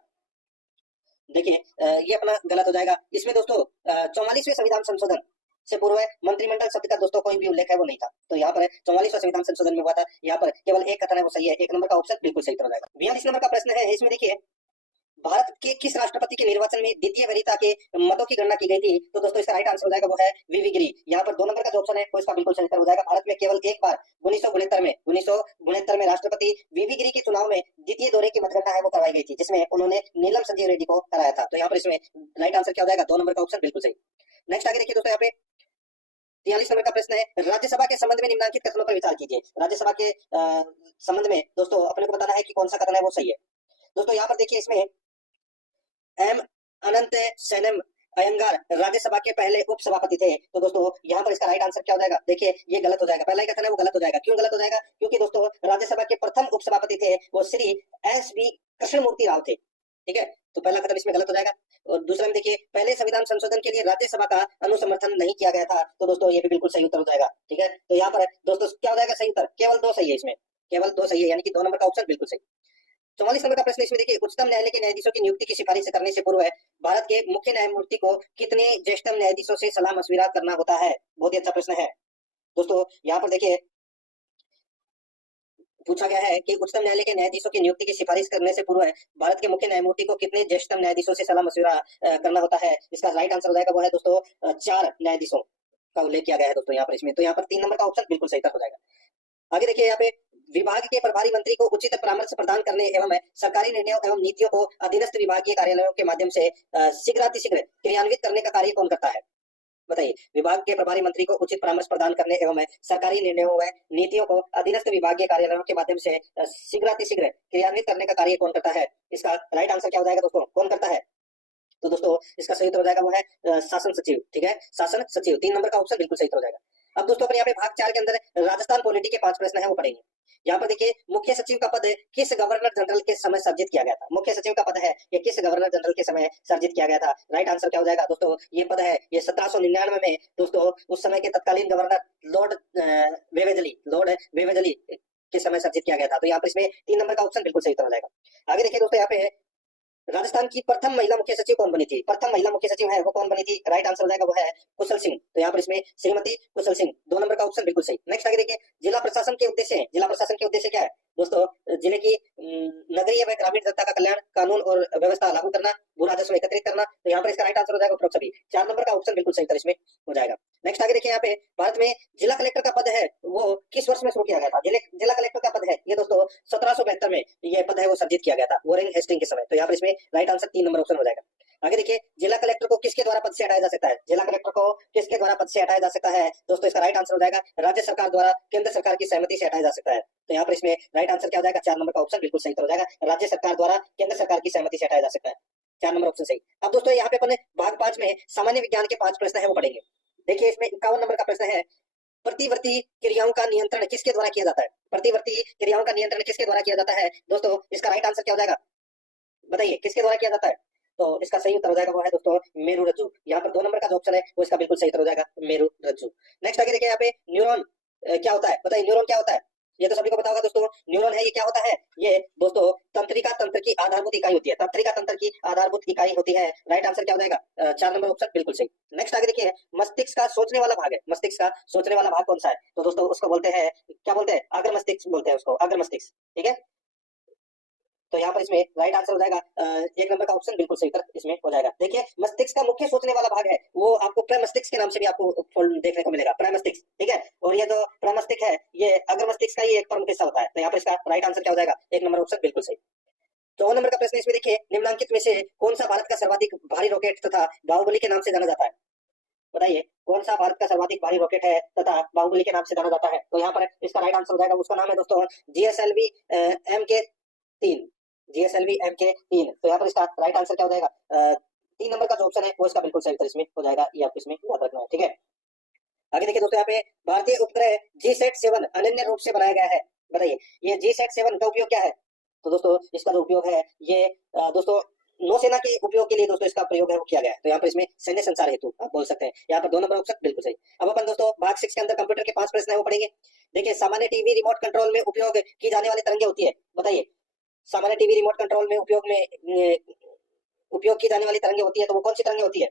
देखिए ये अपना गलत हो जाएगा। इसमें दोस्तों 44वें संविधान संशोधन से पूर्व मंत्रिमंडल शब्द का दोस्तों कोई भी उल्लेख है वो नहीं था। तो यहाँ पर 44वां संविधान संशोधन में हुआ था, यहाँ पर केवल एक कथन है वो सही है, 1 नंबर का ऑप्शन बिल्कुल सही हो जाएगा। 42 नंबर का प्रश्न है, इसमें देखिए, भारत के किस राष्ट्रपति के निर्वाचन में द्वितीय वरीयता के मतों की गणना की गई थी? तो दोस्तों इसका राइट आंसर हो जाएगा वो है वीवी गिरी। यहाँ पर 2 नंबर का जो ऑप्शन है वो इसका बिल्कुल सही उत्तर हो जाएगा। भारत में केवल एक बार 1969 में राष्ट्रपति वीवी गिरी के चुनाव में द्वितीय दौरे की मतगणना है वो करवाई गई थी, जिसमें उन्होंने नीलम संजीव रेड्डी को कराया था। तो यहाँ पर इसमें राइट आंसर क्या हो जाएगा? 2 नंबर का ऑप्शन बिल्कुल सही। नेक्स्ट आगे देखिए दोस्तों, यहाँ पे 43 नंबर का प्रश्न है, राज्यसभा के संबंध में निम्नलिखित कथनों पर विचार कीजिए। राज्यसभा के संबंध में दोस्तों अपने को बताना है कि कौन सा कथन है वो सही है। दोस्तों यहाँ पर देखिए, इसमें एम अनंत सेनम अयंगार राज्यसभा के पहले उपसभापति थे। तो दोस्तों यहाँ पर इसका राइट आंसर क्या हो जाएगा? देखिए ये गलत हो जाएगा, पहला ही कथन है वो गलत हो जाएगा। क्यों गलत हो जाएगा? क्योंकि दोस्तों राज्यसभा के प्रथम उपसभापति थे वो श्री एस.बी. कृष्णमूर्ति राव थे, ठीक है। तो पहला कथन इसमें गलत हो जाएगा। और दूसरा में देखिए, पहले संविधान संशोधन के लिए राज्यसभा का अनुसमर्थन नहीं किया गया था। तो दोस्तों ये भी बिल्कुल सही उत्तर हो जाएगा, ठीक है। तो यहाँ पर दोस्तों क्या हो जाएगा सही उत्तर? केवल 2 सही है, इसमें केवल 2 सही है, यानी कि 2 नंबर का ऑप्शन बिल्कुल सही। 44 नंबर का प्रश्न इसमें देखिए, उच्चतम न्यायालय के न्यायाधीशों की नियुक्ति की सिफारिश करने से पूर्व भारत के मुख्य न्यायमूर्ति को कितने ज्येष्ठतम न्यायाधीशों से सलाह मशविरा करना होता है? बहुत ही अच्छा प्रश्न है दोस्तों। यहाँ पर देखिए पूछा गया है कि उच्चतम न्यायालय के न्यायाधीशों की नियुक्ति की सिफारिश करने से पूर्व भारत के मुख्य न्यायमूर्ति को कितने ज्येष्ठतम न्यायाधीशों से सलाह मशविरा करना होता है? इसका राइट आंसर हो जाएगा वो है दोस्तों 4 न्यायाधीशों का उल्लेख किया गया है दोस्तों यहाँ पर इसमें। तो यहाँ पर 3 नंबर का ऑप्शन बिल्कुल सही हो जाएगा। आगे देखिए, यहाँ पे विभाग के प्रभारी मंत्री को उचित परामर्श प्रदान करने एवं सरकारी निर्णयों एवं नीतियों को अधीनस्थ विभागीय कार्यालयों के माध्यम से शीघ्रातिशीघ्र क्रियान्वित करने का कार्य कौन करता है? बताइए। विभाग के प्रभारी मंत्री को उचित परामर्श प्रदान करने एवं सरकारी निर्णयों व नीतियों को अधीनस्थ विभागीय कार्यालयों के माध्यम से शीघ्रातिशीघ्र क्रियान्वित करने का कार्य कौन करता है? इसका राइट आंसर क्या हो जाएगा दोस्तों? कौन करता है? तो दोस्तों इसका सही उत्तर हो जाएगा वो है शासन सचिव, ठीक है, शासन सचिव। 3 नंबर का ऑप्शन बिल्कुल सही हो जाएगा। अब दोस्तों अपन यहाँ पे भाग 4 के अंदर राजस्थान पॉलिटी के 5 प्रश्न है वो पढ़ेंगे। यहाँ पर देखिए, मुख्य सचिव का पद किस गवर्नर जनरल के समय सर्जित किया गया था? मुख्य सचिव का पद है ये किस गवर्नर जनरल के समय सर्जित किया गया था? राइट आंसर क्या हो जाएगा दोस्तों? ये पद है ये 1799 में दोस्तों उस समय के तत्कालीन गवर्नर लॉर्ड वेवेजली के समय सर्जित किया गया था। तो यहाँ पर इसमें 3 नंबर का ऑप्शन बिल्कुल सही हो जाएगा। आगे देखिए दोस्तों, यहाँ पे राजस्थान की प्रथम महिला मुख्य सचिव कौन बनी थी? प्रथम महिला मुख्य सचिव है वो कौन बनी थी? राइट आंसर हो जाएगा वो है कुशल सिंह। तो यहाँ पर इसमें श्रीमती कुशल सिंह, 2 नंबर का ऑप्शन बिल्कुल सही। नेक्स्ट आगे देखिए, जिला प्रशासन के उद्देश्य, जिला प्रशासन के उद्देश्य क्या है दोस्तों? जिले की नगरीय व ग्रामीण जनता का कल्याण, कानून और व्यवस्था लागू करना, भू राजस्व एकत्रित करना। तो यहाँ पर इसका राइट आंसर हो जाएगा उपरोक्त सभी। 4 नंबर का ऑप्शन बिल्कुल सही इसमें हो जाएगा। नेक्स्ट आगे देखिए, यहाँ पे भारत में जिला कलेक्टर का पद है वो किस वर्ष में शुरू किया गया था? जिला कलेक्टर का पद है ये दोस्तों 1772 में ये पद है वो सर्जित किया गया था वॉरेन हेस्टिंग के समय। तो यहाँ पर इसमें राइट आंसर 3 नंबर ऑप्शन हो जाएगा। आगे देखिए, जिला कलेक्टर को किसके द्वारा पद से हटाया जा सकता है? जिला कलेक्टर को किसके द्वारा पद से हटाया जा सकता है दोस्तों? इसका राइट आंसर हो जाएगा राज्य सरकार द्वारा केंद्र सरकार की सहमति से हटाया जा सकता है। तो यहाँ पर इसमें राइट आंसर क्या हो जाएगा? 4 नंबर का ऑप्शन बिल्कुल सही हो जाएगा। राज्य सरकार द्वारा केंद्र सरकार की सहमति से हटाया जा सकता है, 4 नंबर ऑप्शन सही। अब दोस्तों यहाँ पे अपन भाग 5 में सामान्य विज्ञान के 5 प्रश्न है वो पढ़ेंगे। देखिए इसमें 51 नंबर का प्रश्न है, प्रतिवर्ती क्रियाओं का नियंत्रण किसके द्वारा किया जाता है? प्रतिवर्ती क्रियाओं का नियंत्रण किसके द्वारा किया जाता है दोस्तों? इसका राइट आंसर क्या हो जाएगा? बताइए किसके द्वारा किया जाता है? तो इसका सही उत्तर हो जाएगा वो है दोस्तों मेरु रज्जु। यहाँ पर 2 नंबर का जो ऑप्शन है वो इसका बिल्कुल सही उत्तर हो जाएगा मेरु रज्जु। नेक्स्ट आगे देखिए, यहाँ पे न्यूरॉन क्या होता है? बताइए न्यूरॉन क्या होता है? ये तो सभी को पता होगा दोस्तों। न्यूरॉन है ये क्या होता है? ये दोस्तों तंत्रिका तंत्र की आधारभूत इकाई होती है, तंत्रिका तंत्र की आधारभूत इकाई होती है। राइट आंसर क्या हो जाएगा? 4 नंबर ऑप्शन बिल्कुल सही। नेक्स्ट आगे देखिए, मस्तिष्क का सोचने वाला भाग है, मस्तिष्क का सोचने वाला भाग कौन सा है? तो दोस्तों उसको बोलते हैं, क्या बोलते हैं? अग्र मस्तिष्क बोलते हैं उसको, अग्र मस्तिष्क, ठीक है। तो यहाँ पर इसमें राइट आंसर हो जाएगा 1 नंबर का ऑप्शन बिल्कुल सही उत्तर इसमें हो जाएगा। देखिए मस्तिष्क का मुख्य सोचने वाला भाग है वो आपको प्रमस्तिष्क के नाम से भी आपको देखने को मिलेगा, प्रमस्तिष्क, ठीक है। और ये जो प्रमस्तिष्क है ये अग्र मस्तिष्क का ही एक प्रमुख हिस्सा होता है। तो यहाँ पर इसका राइट आंसर क्या हो जाएगा? 1 नंबर ऑप्शन बिल्कुल सही। 54 नंबर का प्रश्न इसमें देखिए, निम्नलिखित में से कौन सा भारत का सर्वाधिक भारी रॉकेट तथा बाहुबली के नाम से जाना जाता है? बताइए कौन सा भारत का सर्वाधिक भारी रॉकेट है तथा बाहुबली के नाम से जाना जाता है? तो यहाँ पर इसका राइट आंसर हो जाएगा, उसका नाम है दोस्तों GSLV MK3, GSLV MK3। तो यहाँ पर इसका राइट आंसर क्या हो जाएगा? 3 नंबर का जो ऑप्शन है वो इसका बिल्कुल सही उत्तर इसमें हो जाएगा, ये आपको इसमें याद रखना है, ठीक है। आगे देखिए दोस्तों, यहाँ पे भारतीय उपग्रह GSAT-7 अनन्य रूप से बनाया गया है। बताइए ये GSAT-7 का उपयोग क्या है? तो दोस्तों इसका जो उपयोग है ये दोस्तों नौसेना के उपयोग के लिए दोस्तों इसका प्रयोग है वो किया गया है। तो यहाँ पर इसमें सैन्य संचार हेतु आप बोल सकते हैं। यहाँ पर 2 नंबर ऑप्शन बिल्कुल सही। अब अपन दोस्तों भाग 6 के अंदर कंप्यूटर के 5 प्रश्न है वो पढ़ेंगे। देखिए सामान्य टीवी रिमोट कंट्रोल में उपयोग की जाने वाली तरंगे होती है। बताइए सामान्य टीवी रिमोट कंट्रोल में उपयोग की जाने वाली तरंगे होती है, तो वो कौन सी तरंगे होती है?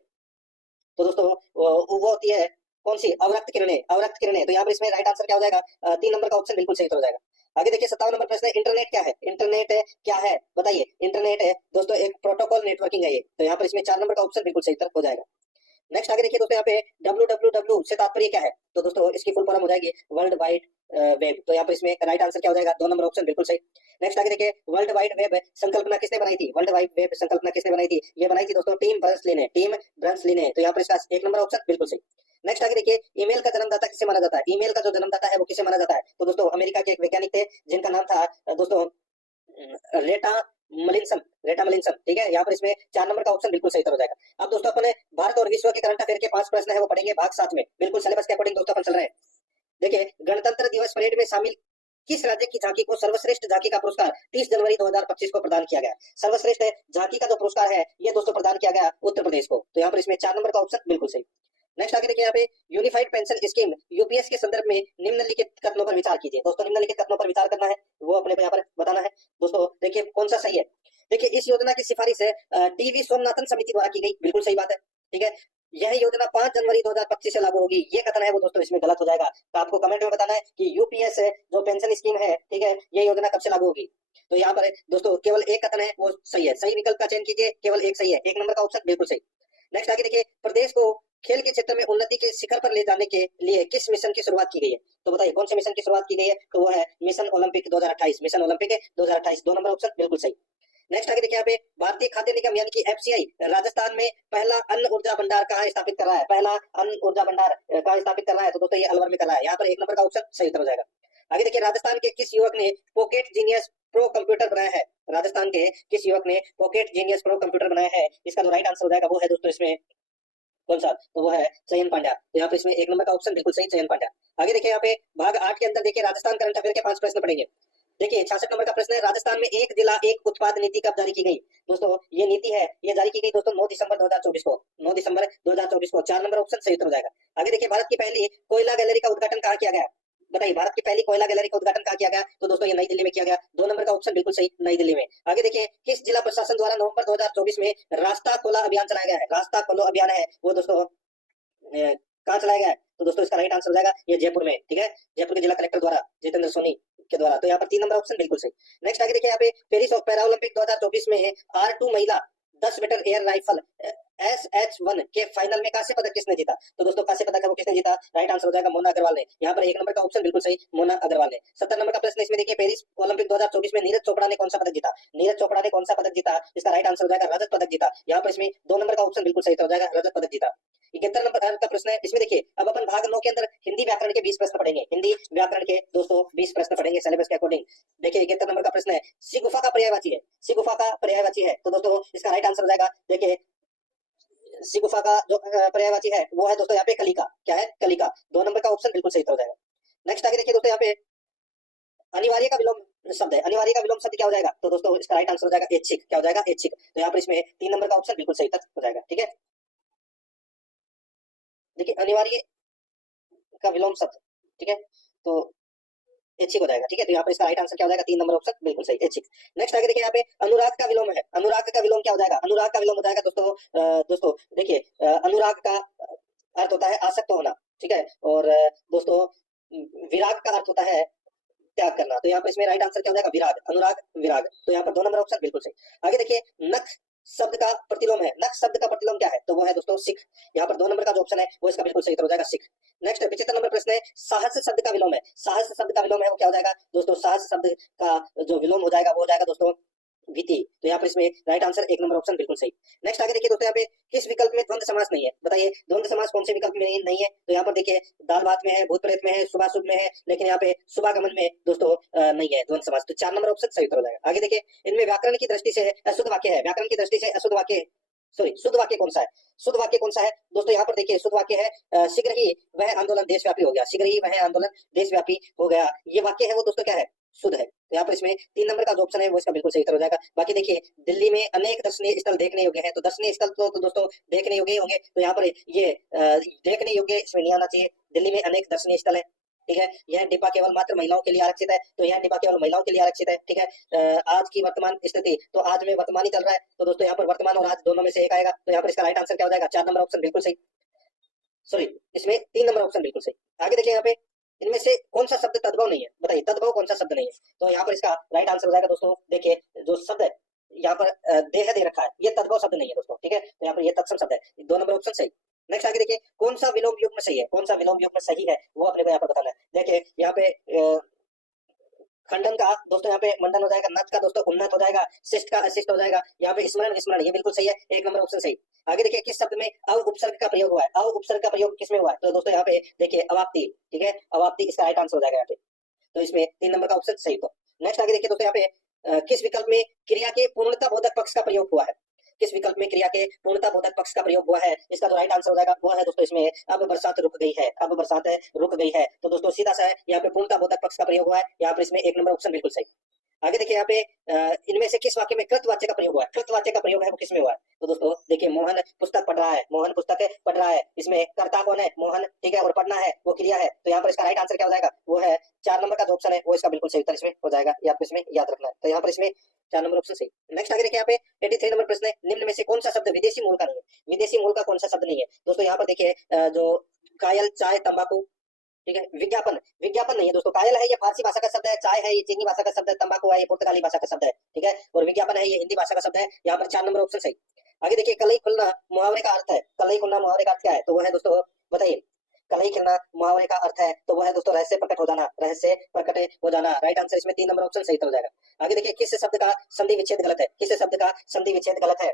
तो दोस्तों वो होती है कौन सी? अवरक्त किरणें, अवरक्त किरणें। तो यहाँ पर इसमें राइट आंसर क्या हो जाएगा? 3 नंबर का ऑप्शन बिल्कुल सही हो जाएगा। आगे देखिए 57 नंबर प्रश्न है, इंटरनेट क्या है? इंटरनेट क्या है? बताइए इंटरनेट है दोस्तों एक प्रोटोकॉल नेटवर्किंग है ये। तो यहाँ पर इसमें 4 नंबर का ऑप्शन बिल्कुल सही उत्तर हो जाएगा। नेक्स्ट आगे देखिए दोस्तों, यहाँ पे www से तात्पर्य क्या है? तो दोस्तों इसकी फुल फॉर्म हो जाएगी वर्ल्ड वाइड वेब। तो यहाँ पर इसमें राइट आंसर क्या हो जाएगा? 2 नंबर ऑप्शन बिल्कुल सही। नेक्स्ट आगे देखिए, वर्ल्ड वाइड वेब संकल्पना किसने बनाई थी? वर्ल्ड वाइड वेब संकल्पना किसने बनाई थी? ये बनाई थी दोस्तों टिम बर्नर्स-ली ने, टिम बर्नर्स-ली ने। तो यहाँ पर इसका 1 नंबर ऑप्शन बिल्कुल सही। नेक्स्ट आगे देखिए, ईमेल का जन्मदाता किसे माना जाता है? ईमेल का जो जन्मदाता है वो किसे माना जाता है? तो दोस्तों अमेरिका के एक वैज्ञानिक थे जिनका नाम था दोस्तों रेटा मलिनसन, रेटा मलिनसन, ठीक है। यहाँ पर इसमें 4 नंबर का ऑप्शन बिल्कुल सही हो जाएगा। अब दोस्तों अपने भारत और विश्व के करंट अफेयर के 5 प्रश्न है वो पढ़ेंगे भाग 7 में, बिल्कुल सिलेबस के अकॉर्डिंग दोस्तों अपन चल रहे हैं। देखिए गणतंत्र दिवस परेड में शामिल किस राज्य की झांकी को सर्वश्रेष्ठ झांकी का पुरस्कार 30 जनवरी 2025 को प्रदान किया गया? सर्वश्रेष्ठ झांकी का जो पुरस्कार है ये दोस्तों प्रदान किया गया उत्तर प्रदेश को। तो यहाँ पर इसमें 4 नंबर का ऑप्शन बिल्कुल सही। नेक्स्ट आगे देखिए, यहाँ पे यूनिफाइड पेंशन स्कीम यूपीएस के संदर्भ में निम्नलिखित कथनों पर विचार कीजिए। दोस्तों निम्नलिखित कथनों पर विचार करना है, वो अपने को यहाँ पर बताना है। दोस्तों देखिए कौन सा सही है। देखिए इस योजना की सिफारिश टीवी सोमनाथन समिति द्वारा की गई, बिल्कुल सही बात है, ठीक है। यह योजना 5 जनवरी 2025 से लागू होगी, ये कथन है वो दोस्तों इसमें गलत हो जाएगा। तो आपको कमेंट में बताना है कि यूपीएस जो पेंशन स्कीम है, ठीक है, ये योजना कब से लागू होगी। तो यहाँ पर दोस्तों केवल एक कथन है वो सही है, सही विकल्प का चयन कीजिए, केवल एक सही है, 1 नंबर का ऑप्शन बिल्कुल सही। नेक्स्ट आगे देखिए, प्रदेश को खेल के क्षेत्र में उन्नति के शिखर पर ले जाने के लिए किस मिशन की शुरुआत की गई है? तो बताइए कौन से मिशन की शुरुआत की गई है? तो वो है mission Olympic 2028, mission Olympic 2028, 2 number option बिल्कुल सही। नेक्स्ट आगे देखिए, यहाँ पे भारतीय खाद्य निगम यानी कि एफसीआई राजस्थान में पहला अन्न ऊर्जा भंडार कहाँ स्थापित कर रहा है? पहला अन्न ऊर्जा भंडार कहाँ स्थापित कर रहा है? तो दोस्तों ये अलवर में कर रहा है। यहाँ पर 1 नंबर का ऑप्शन सही उत्तर हो जाएगा। आगे देखिए, राजस्थान के किस युवक ने पॉकेट जीनियस प्रो कंप्यूटर बनाया है? राजस्थान के किस युवक ने पॉकेट जीनियस प्रो कंप्यूटर बनाया है? इसका जो राइट आंसर हो जाएगा वो है दोस्तों इसमें कौन सा? तो वो है चयन पांड्या। तो यहाँ पे इसमें 1 नंबर का ऑप्शन बिल्कुल सही, चयन पांड्या। आगे देखिए, यहाँ पे भाग 8 के अंदर देखिए राजस्थान करंट अफेयर के 5 प्रश्न पढ़ेंगे। देखिए 66 नंबर का प्रश्न है, राजस्थान में एक जिला एक उत्पाद नीति कब जारी की गई? दोस्तों ये नीति है ये जारी की गई दोस्तों 9 दिसंबर 2024 को, 9 दिसंबर 2024 को। 4 नंबर ऑप्शन सही उत्तर हो जाएगा। आगे देखिए, भारत की पहली कोयला गैलरी का उद्घाटन कहाँ किया गया? बताइए भारत की पहली कोयला गैलरी का उद्घाटन कहाँ किया गया? तो दोस्तों ये नई दिल्ली में किया गया, 2 नंबर का ऑप्शन बिल्कुल सही, नई दिल्ली में। आगे देखिए, किस जिला प्रशासन द्वारा नवंबर 2024 में रास्ता खोला अभियान चलाया गया है? रास्ता खोलो अभियान है वो दोस्तों कहाँ चलाया गया है? तो दोस्तों इसका राइट आंसर हो जाएगा ये जयपुर में, ठीक है, जयपुर के जिला कलेक्टर द्वारा, जितेंद्र सोनी के द्वारा। तो यहाँ पर 3 नंबर ऑप्शन बिल्कुल सही। नेक्स्ट आगे देखिए, यहाँ पे पेरिस पैरा ओलंपिक 2024 में R2 महिला 10 मीटर एयर राइफल SH1 के फाइनल में कांस्य पदक किसने जीता? तो दोस्तों कांस्य पदक है वो किसने जीता? राइट आंसर हो जाएगा मोना अग्रवाल ने। यहाँ पर 1 नंबर का ऑप्शन बिल्कुल सही, मोना अग्रवाल ने। 70 नंबर का प्रश्न इसमें देखिए, पेरिस ओलंपिक 2024 में नीरज चोपड़ा ने कौन सा पदक जीता? नीरज चोपड़ा ने कौन सा पदक जीता? इसका राइट आंसर हो जाएगा रजत पदक जीता। यहाँ पर इसमें 2 नंबर का ऑप्शन बिल्कुल सही हो जाएगा, रजत पदक जीता। 71 नंबर का प्रश्न है, इसमें देखिए अब अपन भाग 9 के अंदर हिंदी व्याकरण के 20 प्रश्न पढ़ेंगे, हिंदी व्याकरण के दोस्तों 20 प्रश्न पढ़ेंगे सिलेबस के अकॉर्डिंग। देखिए 71 नंबर का प्रश्न है, सिगुफा का पर्यायवाची है, सिगुफा का पर्यायवाची है। तो दोस्तों इसका राइट आंसर हो जाएगा, देखिए सिगुफा का जो पर्यायवाची है वो है दोस्तों यहाँ पे कलिका, क्या है? कलिका। 2 नंबर का ऑप्शन बिल्कुल सही हो जाएगा। नेक्स्ट आगे देखिए दोस्तों, यहाँ पे अनिवार्य का विलोम शब्द है, अनिवार्य का विलोम शब्द क्या हो जाएगा? तो दोस्तों इसका राइट आंसर हो जाएगा ऐच्छिक, क्या हो जाएगा? ऐच्छिक। तो यहाँ पर इसमें 3 नंबर का ऑप्शन बिल्कुल सही हो जाएगा, ठीक है। देखिए अनिवार्य का विलोम शब्द, ठीक है, तो ऐच्छिक हो जाएगा, ठीक है। तो यहाँ पर इसका राइट आंसर क्या हो जाएगा? 3 नंबर ऑप्शन बिल्कुल सही, ऐच्छिक। नेक्स्ट आगे देखिए, यहाँ पे अनुराग का विलोम है, अनुराग का विलोम क्या हो जाएगा? अनुराग का विलोम हो जाएगा दोस्तों देखिए अनुराग का अर्थ होता है आसक्त होना, ठीक है, और दोस्तों विराग का अर्थ होता है त्याग करना। तो यहाँ पर इसमें राइट आंसर क्या हो जाएगा? विराग, अनुराग, विराग। तो यहाँ पर 2 नंबर ऑप्शन बिल्कुल सही। आगे देखिए, नख शब्द का प्रतिलोम है, नख शब्द का प्रतिलोम क्या है? तो वो है दोस्तों सिख। यहाँ पर 2 नंबर का जो ऑप्शन है वो इसका बिल्कुल सही हो जाएगा, सिख। नेक्स्ट 75 नंबर प्रश्न है, साहस शब्द का विलोम है, साहस शब्द का विलोम है वो क्या हो जाएगा? दोस्तों साहस शब्द का जो विलोम हो जाएगा वो हो जाएगा दोस्तों विति। तो यहाँ पर इसमें राइट आंसर एक नंबर ऑप्शन बिल्कुल सही। नेक्स्ट आगे देखिए दोस्तों, यहाँ पे किस विकल्प में द्वंद्व समास नहीं है? बताइए द्वंद्व समास कौन से विकल्प में नहीं है? तो यहाँ पर देखिए दाल भात में है, भूत प्रेत में है, शुभाशुभ में है, लेकिन यहाँ पे शुभागमन में दोस्तों नहीं है द्वंद्व समास। तो 4 नंबर ऑप्शन सही उत्तर हो जाएगा। आगे देखिए इनमें व्याकरण की दृष्टि से अशुद्ध वाक्य है, व्याकरण की दृष्टि से अशुद्ध वाक्य, सॉरी शुद्ध वाक्य कौन सा है? शुद्ध वाक्य कौन सा है दोस्तों? यहाँ पर देखिए शुद्ध वाक्य है शीघ्र ही वह आंदोलन देशव्यापी हो गया, शीघ्र ही वह आंदोलन देशव्यापी हो गया। ये वाक्य है वो दोस्तों क्या है? शुद्ध है। तो यहाँ पर इसमें 3 नंबर का जो ऑप्शन है वो इसका बिल्कुल सही उत्तर हो जाएगा। बाकी देखिए दिल्ली में अनेक दर्शनीय स्थल देखने योग्य हैं, तो दर्शनीय स्थल तो दोस्तों देखने योग्य ही होंगे, तो यहाँ पर ये देखने योग्य इसमें नहीं आना चाहिए। दिल्ली में अनेक दर्शनीय स्थल है, ठीक है। यह डिब्बा केवल मात्र महिलाओं के लिए आरक्षित है, तो यह डिब्बा केवल महिलाओं के लिए आरक्षित है, ठीक है। आज की वर्तमान स्थिति, तो आज में वर्तमान ही चल रहा है, तो दोस्तों यहाँ पर वर्तमान और आज दोनों में से एक आएगा, तो यहाँ पर इसका राइट आंसर क्या हो जाएगा? 4 नंबर ऑप्शन बिल्कुल सही, सॉरी इसमें 3 नंबर ऑप्शन बिल्कुल सही। आगे देखिए यहाँ पे इनमें से कौन सा शब्द तद्भव नहीं है? बताइए तद्भव कौन सा शब्द नहीं है? तो यहाँ पर इसका राइट आंसर हो जाएगा दोस्तों, देखिए जो शब्द है यहाँ पर देह दे रखा है, ये तद्भव शब्द नहीं है दोस्तों, ठीक है। तो यहाँ पर ये तत्सम शब्द है, 2 नंबर ऑप्शन सही। नेक्स्ट आगे देखिए कौन सा विलोम युग्म सही है? कौन सा विलोम युग्म सही है वो अपने को यहाँ पर बताना है। देखिए यहाँ पे खंडन का दोस्तों यहाँ पे मंडन हो जाएगा, नत का दोस्तों उन्नत हो जाएगा, शिष्ट का अशिष्ट हो जाएगा, यहाँ पे स्मरण विस्मरण, ये बिल्कुल सही है, 1 नंबर ऑप्शन सही। आगे देखिए किस शब्द में अव उपसर्ग का प्रयोग हुआ है? अव उपसर्ग का प्रयोग किसमें हुआ है? तो दोस्तों यहाँ पे देखिए अवाप्ति, ठीक है, अवाप्ति इसका राइट आंसर हो जाएगा यहाँ पे, तो इसमें 3 नंबर का ऑप्शन सही। तो नेक्स्ट आगे देखिए दोस्तों यहाँ पे किस विकल्प में क्रिया के पूर्णता बोधक पक्ष का प्रयोग हुआ है? किस विकल्प में क्रिया के पूर्णता बोधक पक्ष का प्रयोग हुआ है? इसका जो राइट आंसर हो जाएगा वो है दोस्तों इसमें अब बरसात रुक गई है, अब बरसात रुक गई है, तो दोस्तों सीधा सा है यहाँ पे पूर्णता बोधक पक्ष का प्रयोग हुआ है, यहाँ पर इसमें 1 नंबर ऑप्शन बिल्कुल सही। आगे देखिए यहाँ पे इनमें से किस वाक्य में कृत वाच्य का प्रयोग हुआ है? कृत वाच्य का प्रयोग है वो किसमें हुआ है? तो दोस्तों देखिए मोहन पुस्तक पढ़ रहा है, मोहन पुस्तक पढ़ रहा है, इसमें कर्ता कौन है? मोहन, ठीक है, और पढ़ना है वो क्रिया है, तो यहाँ पर इसका राइट आंसर क्या हो जाएगा? वो है 4 नंबर का जो ऑप्शन है वो इसका बिल्कुल सही उत्तर इसमें हो जाएगा, ये आपको इसमें याद रखना है। तो यहाँ पर इसमें 4 नंबर ऑप्शन सही। नेक्स्ट आगे देखिए यहाँ पे 83 नंबर प्रश्न है, निम्न में से कौन सा शब्द विदेशी मूल का नहीं है? विदेशी मूल का कौन सा शब्द नहीं है दोस्तों? यहाँ पर देखिए जो कायल, चाय, तंबाकू, ठीक है, विज्ञापन, विज्ञापन नहीं है दोस्तों। कायल है ये फारसी भाषा का शब्द है, चाय है ये चीनी भाषा का शब्द है, तंबाकू है ये पुर्तगाली भाषा का शब्द है, ठीक है, और विज्ञापन है ये हिंदी भाषा का शब्द है, यहाँ पर 4 नंबर ऑप्शन सही। आगे देखिए कलई खुलना मुहावरे का अर्थ है, कलई खुलना मुहावरे का अर्थ क्या है? तो वो है दोस्तों, बताइए कलई खिलना मुहावरे का अर्थ है, तो वो है दोस्तों रहस्य प्रकट हो जाना, रहस्य प्रकट हो जाना। राइट आंसर इसमें 3 नंबर ऑप्शन सही हो जाएगा। आगे देखिए किस शब्द का संधि विच्छेद गलत है? किस शब्द का संधि विच्छेद गलत है?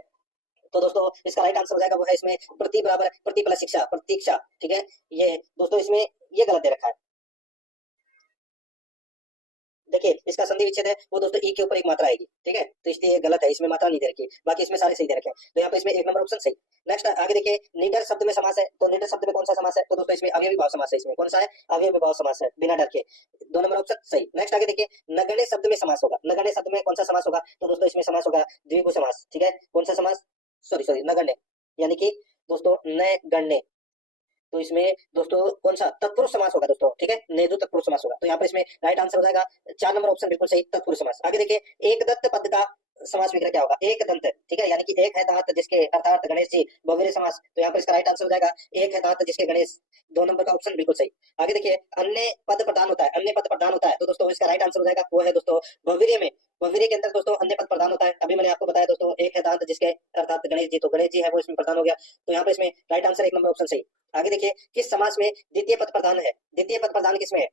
तो दोस्तों इसका राइट आंसर हो जाएगा वो है इसमें प्रति बराबर प्रति प्लस शिक्षा, प्रतीक्षा, ठीक है, ये दोस्तों इसमें ये गलत दे रखा है। देखिए इसका संधि विच्छेद है वो दोस्तों ई के ऊपर एक मात्रा आएगी, ठीक है, तो इसलिए गलत है, इसमें मात्रा नहीं दे रखी, बाकी इसमें सारे सही दे रखे हैं, तो यहाँ पे इसमें 1 नंबर ऑप्शन सही। नेक्स्ट आगे देखिए निडर शब्द में समास है, तो निडर शब्द में कौन सा समास है? तो दोस्तों इसमें अवयवी भाव समास है, इसमें कौन सा है? अवयवी भाव समास है, बिना डर के, 2 नंबर ऑप्शन सही। नेक्स्ट आगे देखिए नगण्य शब्द में समास होगा, नगण्य शब्द में कौन सा समास होगा? तो दोस्तों इसमें समास होगा द्विगु समास, ठीक है, कौन सा समास? सॉरी नगण्य, यानी कि दोस्तों नगण्य, तो इसमें दोस्तों कौन सा? तत्पुरुष समास होगा दोस्तों, ठीक है, नेदु तत्पुरुष समास होगा, तो यहाँ पर इसमें राइट आंसर हो जाएगा 4 नंबर ऑप्शन बिल्कुल सही, तत्पुरुष समास। आगे देखिए एक दत्त पद का समास विग्रह क्या होगा? एक दंत, ठीक है, यानी कि एक है दांत जिसके अर्थात गणेश जी, बहुवीर समास, तो यहाँ पर इसका राइट आंसर हो जाएगा एक है दांत जिसके गणेश, 2 नंबर का ऑप्शन बिल्कुल सही। आगे देखिए अन्य पद प्रदान होता है, अन्य पद प्रदान होता है, तो दोस्तों इसका राइट आंसर हो जाएगा वो है दोस्तों बहुवीर्य में, बहुवीर्य के अंदर दोस्तों अन्य पद प्रदान होता है। अभी मैंने आपको बताया दोस्तों एक है दांत जिसके अर्थात गणेश जी, तो गणेश जी है वो इसमें प्रदान हो गया, तो यहाँ पर इसमें राइट आंसर 1 नंबर ऑप्शन सही। आगे देखिए किस समास में द्वितीय पद प्रदान है? द्वितीय पद प्रदान किसमें है?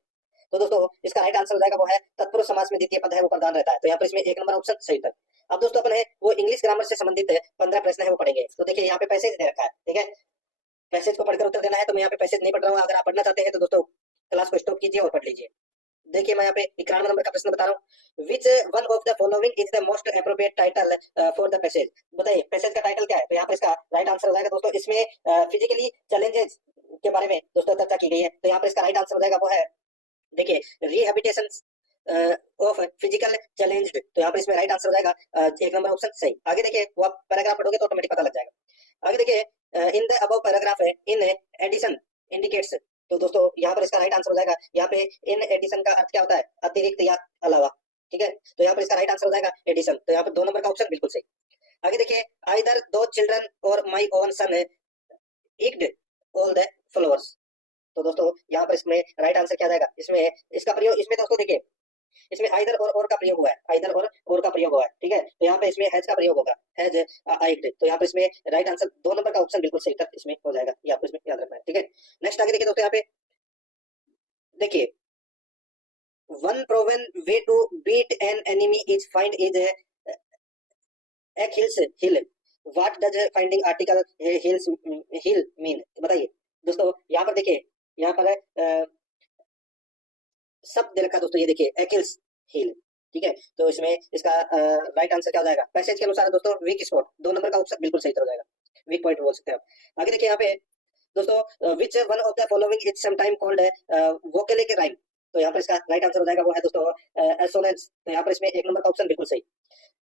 तो दोस्तों इसका राइट आंसर हो जाएगा वो है तत्पुरुष समास में द्वितीय पद है वो प्रदान रहता है, तो यहाँ पर इसमें 1 नंबर ऑप्शन सही था। अब दोस्तों अपन है वो इंग्लिश ग्रामर से संबंधित 15 प्रश्न है वो पढ़ेंगे, तो देखिए यहाँ पे पैसेज दे रखा है, ठीक है, पैसेज को पढ़कर उत्तर देना है, तो मैं यहाँ पे पैसेज नहीं पढ़ रहा हूँ, अगर आप पढ़ना चाहते हैं तो दोस्तों क्लास को स्टॉप कीजिए और पढ़ लीजिए। देखिए मैं यहाँ पे 91 नंबर का प्रश्न बता रहा हूँ, विच one of the following is the most appropriate title for the passage? बताइए पैसेज का टाइटल क्या है? तो यहाँ पर इसका राइट आंसर हो जाएगा दोस्तों इसमें फिजिकली चैलेंजेस के बारे में दोस्तों चर्चा की गई है, तो यहाँ पर इसका राइट आंसर हो जाएगा वो है देखिए रिहेबिलिटेशन ऑफ फिजिकल चैलेंज्ड, तो यहाँ पर इसमें राइट आंसर हो जाएगा 1 नंबर ऑप्शन सही। आगे देखिए वो आप पैराग्राफ पढ़ोगे तो ऑटोमेटिक पता लग जाएगा। आगे देखिए इन द अबव पैराग्राफ है इन एडिशन इंडिकेट्स, तो दोस्तों यहाँ पर इसका राइट आंसर हो जाएगा, यहाँ पे इन एडिशन का अर्थ क्या होता है? अतिरिक्त या अलावा, ठीक है, तो यहाँ पर इसका राइट आंसर हो जाएगा एडिशन, तो यहाँ पर 2 नंबर का ऑप्शन बिल्कुल सही। आगे देखिए आइदर दो चिल्ड्रन और my own son picked all the flowers, तो दोस्तों यहाँ पर इसमें राइट आंसर क्या जाएगा? इसमें इसका प्रयोग, इसमें दोस्तों देखिए इसमें आइदर और का प्रयोग हुआ है, आइदर और का प्रयोग हुआ है, ठीक है, तो यहाँ पे इसमें हैज का प्रयोग होगा, हैज आइक्ड, तो यहाँ पे इसमें राइट आंसर 2 नंबर का ऑप्शन बिल्कुल सही तक इसमें हो जाएगा, ये आपको इसमें याद रखना है, ठीक है। नेक्स्ट आगे देखिए दोस्तों यहाँ पे देखिए one proven way to beat an enemy is find is एक hill, what does finding article hills hill mean, बताइए दोस्तों। यहाँ पर देखिए, यहाँ पर शब्द दे रखा है दोस्तों, ये देखिए एक्ल्स हिल, ठीक है। तो इसमें इसका राइट आंसर क्या हो जाएगा, पैसेज के अनुसार दोस्तों वीक स्पॉट, 2 नंबर का ऑप्शन बिल्कुल सही हो जाएगा, वीक पॉइंट बोल सकते हैं आप। आगे देखिए यहाँ पे दोस्तों, which one of the following is sometime called vocalic rhyme, तो यहाँ पर इसका राइट आंसर हो जाएगा वो है दोस्तों एसोनेंस, तो यहाँ पर इसमें 1 नंबर का ऑप्शन बिल्कुल सही।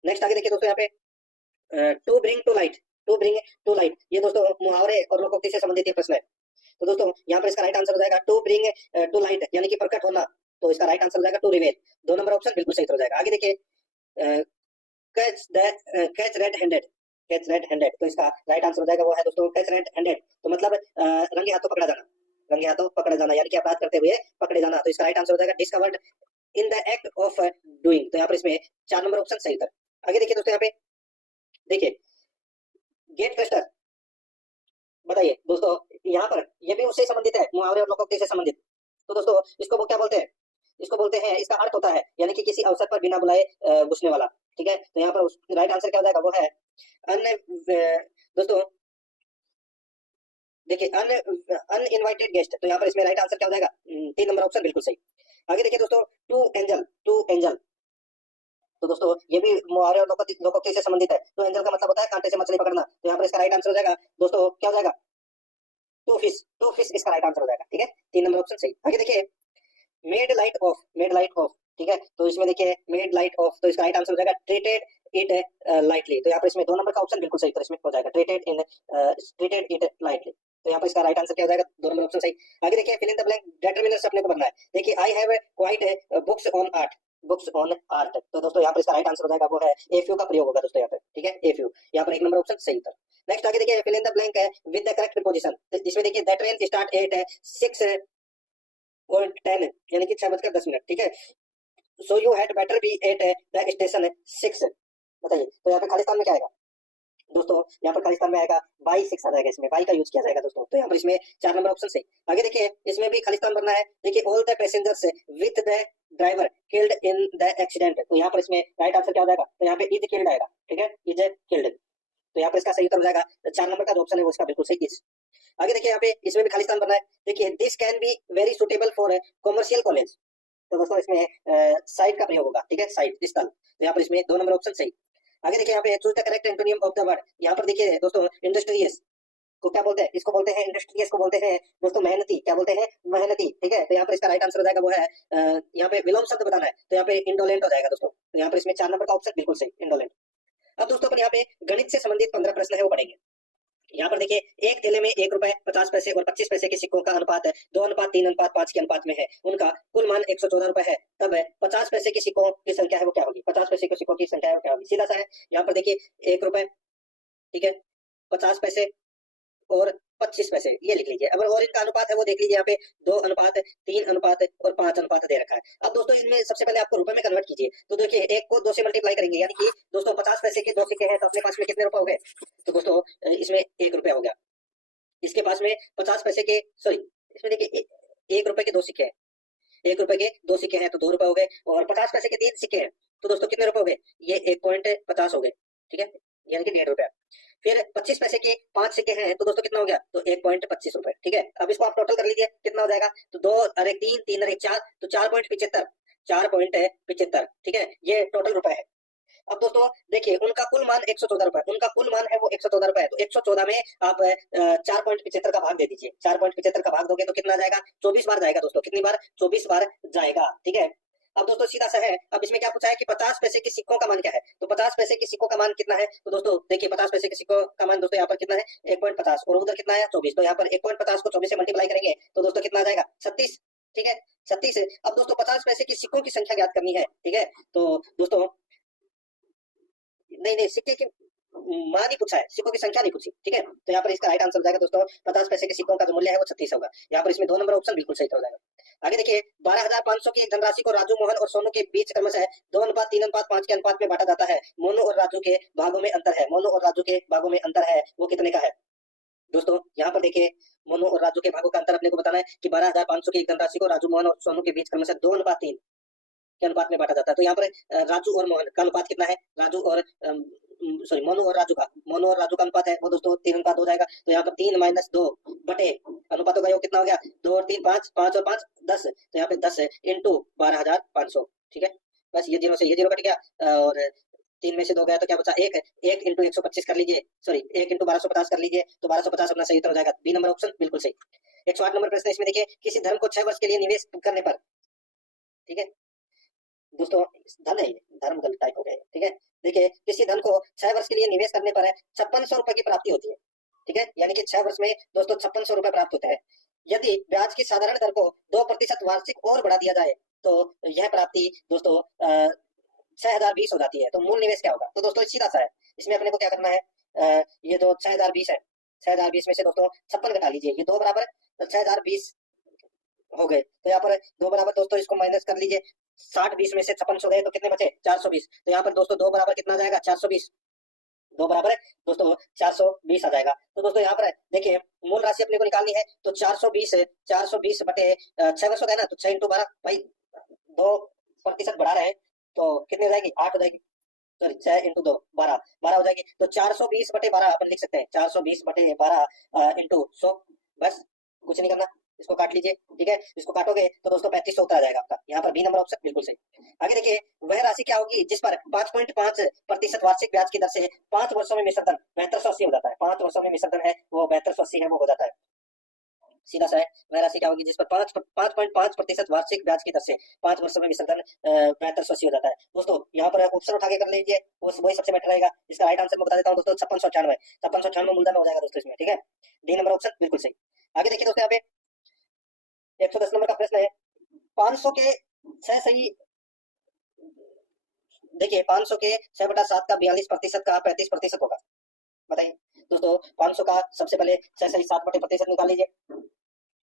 नेक्स्ट आगे देखिए दोस्तों, यहाँ पे to bring to light, to bring to light, ये दोस्तों मुहावरे और लोकोक्ति से संबंधित ये प्रश्न है। तो दोस्तों यहाँ पर इसका राइट आंसर हो जाएगा टू ब्रिंग टू लाइट, यानी कि प्रकट होना, तो इसका राइट आंसर हो जाएगा टू रिवेल, 2 नंबर ऑप्शन बिल्कुल सही हो जाएगा। आगे देखिए catch red handed, catch red handed, तो इसका राइट आंसर हो जाएगा वो है दोस्तों कैच रेड हैंडेड, तो मतलब रंगे हाथों पकड़ा जाना, रंगे हाथों पकड़ा जाना, यानी कि अपराध करते हुए पकड़े जाना, तो इसका राइट आंसर हो जाएगा discovered in the act of doing, तो यहाँ पर इसमें 4 नंबर ऑप्शन सही था। आगे देखिए दोस्तों, यहाँ पे देखिए गेट कस्टर, बताइए दोस्तों, यहाँ पर ये भी उससे संबंधित है, मुहावरे और लोकोक्ति से संबंधित। तो दोस्तों इसको वो क्या बोलते हैं, इसको बोलते हैं, इसका अर्थ होता है यानी कि किसी अवसर पर बिना बुलाए घुसने वाला, ठीक है। तो यहाँ पर राइट आंसर क्या हो जाएगा वो है दोस्तों देखिए अनइनवाइटेड गेस्ट, तो यहाँ पर इसमें राइट आंसर क्या हो जाएगा 3 नंबर ऑप्शन बिल्कुल सही। आगे देखिए दोस्तों टू एंजल, टू एंजल, तो दोस्तों ये भी मुहावरे और लोकोक्ति से संबंधित है। तो एंजल का मतलब होता है कांटे से मछली पकड़ना, तो यहाँ पर इसका राइट आंसर हो जाएगा दोस्तों क्या हो जाएगा टू फिश, टू फिश इसका राइट आंसर हो जाएगा, ठीक है, 3 नंबर ऑप्शन सही। आगे देखिए made light of, made light of, ठीक है, तो इसमें देखिए मेड लाइट ऑफ, तो इसका राइट आंसर हो जाएगा ट्रीटेड इट लाइटली, तो यहाँ पर इसमें 2 नंबर का ऑप्शन बिल्कुल सही, तो इसमें हो जाएगा ट्रीटेड इट लाइटली, तो यहाँ पर इसका राइट आंसर क्या हो जाएगा 2 नंबर ऑप्शन सही। आगे देखिए fill in the blank determiners अपने को भरना है। देखिए I have quite books on art, books on art, तो दोस्तों यहाँ पर इसका राइट आंसर हो जाएगा वो है एफ्यू का प्रयोग होगा दोस्तों यहाँ पे, ठीक है, एफ्यू, यहाँ पर 1 नंबर ऑप्शन सही था। नेक्स्ट आगे देखिए फिल इन द ब्लैंक है विद द करेक्ट प्रीपोजिशन, जिसमें देखिए द ट्रेन स्टार्ट एट 6:10, यानी कि 6:10, ठीक है, so you had better be at the station 6, बताइए। तो यहाँ पे खालिस्तान में क्या आएगा दोस्तों, यहाँ पर खालिस्तान में आएगा बाई 6 आ जाएगा, इसमें बाई का यूज किया जाएगा दोस्तों, तो यहाँ पर इसमें 4 नंबर ऑप्शन सही। आगे देखिए इसमें भी खालिस्तान बनना है। देखिए all the passengers with the driver killed in the accident, तो यहाँ पर इसमें राइट आंसर क्या हो जाएगा, तो यहाँ पे इज किल्ड आएगा, ठीक है, इज किल्ड, तो यहाँ पर इसका सही उत्तर हो जाएगा 4 नंबर का जो ऑप्शन है वो इसका बिल्कुल सही इज। आगे देखिए यहाँ पे इसमें भी खालिस्तान बनना है। देखिए this can be very suitable for commercial college, तो दोस्तों इसमें साइड का प्रयोग होगा, ठीक है, साइड स्थल, तो यहाँ पर इसमें 2 नंबर ऑप्शन सही। आगे देखिए यहाँ पे choose the correct antonym of the word, यहाँ पर देखिए दोस्तों इंडस्ट्रियस को क्या बोलते हैं, इसको बोलते हैं इंडस्ट्रियस को बोलते हैं दोस्तों मेहनती, क्या बोलते हैं मेहनती, ठीक है, तो यहाँ पर इसका राइट आंसर हो जाएगा वो है यहाँ पे विलोम शब्द बताना है, तो यहाँ पे इंडोलेंट हो जाएगा दोस्तों, तो यहाँ पर इसमें 4 नंबर का ऑप्शन बिल्कुल सही, इंडोलेंट। अब दोस्तों अपन यहाँ पे गणित से संबंधित 15 प्रश्न है वो पढ़ेंगे। यहाँ पर देखिए एक थैले में 1 रुपए 50 पैसे और 25 पैसे के सिक्कों का अनुपात 2:3:5 के अनुपात में है, उनका कुल मान 114 रुपए है, तब 50 पैसे के सिक्कों की संख्या है वो क्या होगी, 50 पैसे के सिक्कों की संख्या है वो क्या होगी, सीधा सा है। यहाँ पर देखिए 1 रुपए, ठीक है, 50 पैसे और 25 पैसे ये लिख लीजिए। अब और इनका अनुपात है वो देख लीजिए, यहाँ पे 2:3:5 और 5 दे रखा है। अब दोस्तों इनमें सबसे पहले आपको रुपए में कन्वर्ट कीजिए, तो देखिए 1 को 2 से मल्टीप्लाई करेंगे, यानी कि दोस्तों 50 पैसे के 2 सिक्के हैं, तो अपने पास में कितने रुपए हो गए, तो दोस्तों इसमें 1 रुपया हो गया, इसके पास में 50 पैसे के सॉरी इसमें देखिए 1 रुपए के 2 सिक्के हैं, 1 रुपए के 2 सिक्के हैं तो 2 रुपए हो गए, और 50 पैसे के 3 सिक्के हैं, तो दोस्तों कितने रुपए हो गए, ये 1.50 हो गए, ठीक है, यानी कि 1.5 रुपया। फिर 25 पैसे के 5 सिक्के हैं, तो दोस्तों कितना हो गया, तो 1.25 रुपए, ठीक है। अब इसको आप टोटल कर लीजिए कितना हो जाएगा, तो 2 और 1 3, 3 और 1 4, तो 4.75, 4.75, ठीक है, ये टोटल रुपए है। अब दोस्तों देखिए उनका कुल मान 114 रुपए, उनका कुल मान है वो 114 रुपए है, तो 114 में आप 4.75 का भाग दे दीजिए, 4.75 का भाग दोगे तो कितना जाएगा, 24 बार जाएगा दोस्तों, कितनी बार, 24 बार जाएगा, ठीक है। अब दोस्तों सीधा सा है, अब इसमें क्या पूछा है कि 50 पैसे के सिक्कों का मान क्या है, तो 50 पैसे के सिक्कों का मान कितना है, तो दोस्तों देखिए 50 पैसे के सिक्कों का मान दोस्तों यहाँ पर कितना है 1.50, और उधर कितना है 24, तो यहाँ पर 1.50 को 24 से मल्टीप्लाई करेंगे तो दोस्तों कितना आ जाएगा 36, ठीक है, 36। अब दोस्तों 50 पैसे के सिक्कों की संख्या ज्ञात करनी है, ठीक है, तो दोस्तों नहीं सिक्के की मान ही पूछा है, सिक्कों की संख्या नहीं पूछी, ठीक है, तो यहाँ पर इसका राइट आंसर हो जाएगा दोस्तों 50 पैसे के सिक्कों का जो मूल्य है वो 36 होगा, यहाँ पर इसमें 2 नंबर ऑप्शन बिल्कुल सही हो जाएगा। आगे देखिए 12,500 की एक धनराशि को राजू मोहन और सोनू के बीच क्रमशः 2:3:5 के अनुपात में बांटा जाता है, मोनू और राजू के भागों में अंतर है, मोनू और राजू के भागों में अंतर है वो कितने का है, दोस्तों यहाँ पर देखिए मोनू और राजू के भागों का अंतर अपने को बताना है कि 12,500 की एक धनराशि को राजू मोहन और सोनू के बीच क्रमशः 2:3 के अनुपात में बांटा जाता है, तो यहाँ पर राजू और मोहन का अनुपात कितना है, राजू और सॉरी मोनू और राजू का अनुपात है वो दोस्तों 3:2 हो जाएगा। तो यहाँ पर 3-2 बटे अनुपात होगा, कितना हो गया 2 और 3 5, 5 और 5 10, तो यहाँ पे 10 इंटू 12,500। ठीक है, बस ये जीरो से ये जीरो कट गया और 3 में से 2 गया तो क्या बचा 1 है। 1 इंटू 125 कर लीजिए, सॉरी 1 इंटू 1250 कर लीजिए, तो 1250 अपना सही उत्तर हो जाएगा। बी नंबर ऑप्शन बिल्कुल सही। 108 नंबर प्रश्न इसमें देखिए, किसी धर्म को 6 वर्ष के लिए निवेश करने पर, ठीक है दोस्तों, धन है ये, धर्म गलत टाइप हो गया है, ठीक है। देखिए किसी धन को 6 वर्ष के लिए निवेश करने पर 5600 रुपए की प्राप्ति होती है, ठीक है, यानी कि 6 वर्ष में दोस्तों 5600 रुपए प्राप्त होते हैं। यदि ब्याज की साधारण दर को 2% वार्षिक और बढ़ा दिया जाए तो यह प्राप्ति दोस्तों 6020 हो जाती है। तो मूल निवेश क्या होगा, तो दोस्तों सीधा सा है, इसमें अपने को क्या करना है, ये जो 6020 है, 6020 में से दोस्तों 56 घटा लीजिए, ये 2 बराबर 6020 हो गए। तो यहाँ पर 2 बराबर दोस्तों इसको माइनस कर लीजिए, 60-20 में से 5600 गए तो कितने बचे 420। तो यहाँ पर दोस्तों 2 बराबर कितना आ जाएगा 420, 2 बराबर दोस्तों 420 आ जाएगा। तो दोस्तों यहाँ पर देखिए मूल राशि अपने को निकालनी है, तो 420 बटे 6 वर्ष हो गए ना, तो 6 इंटू 12 भाई 2% बढ़ा रहे हैं तो कितनी हो जाएगी 8 हो जाएगी, सॉरी 6 इंटू 2 12 हो जाएगी। तो 420 बटे 12 अपन लिख सकते हैं, 420 बटे 12 इंटू 100, बस कुछ नहीं करना, इसको काट लीजिए, ठीक है, इसको काटोगे तो दोस्तों 3500 उत्तर आ जाएगा आपका। यहाँ पर बी नंबर ऑप्शन बिल्कुल सही। आगे देखिए, वह राशि क्या होगी जिस पर 5.5% वार्षिक ब्याज की दर से 5 वर्षों में मिश्रधन 7280 हो जाता है। 5 वर्षों में मिश्रधन है वो 7280 है, वो हो जाता है, सीधा सा है। वह राशि क्या होगी जिस पर 5.5% वार्षिक ब्याज की दर से 5 वर्षों में मिश्रधन 7280 हो जाता है। दोस्तों यहाँ पर ऑप्शन उठा के कर लीजिए, वही सबसे बेटर रहेगा। इसका राइट आंसर मैं बता देता हूँ दोस्तों, 5698 मूलधन हो जाएगा दोस्तों इसमें, ठीक है, डी नंबर ऑप्शन बिल्कुल सही। आगे देखिए दोस्तों, यहाँ पे 110 नंबर का प्रश्न है, 500 के 6 सही, देखिए 500 के 6/7 का 42% का 35% होगा, बताइए दोस्तों। 500 का सबसे पहले 6 सही 7/प्रतिशत निकाल लीजिए,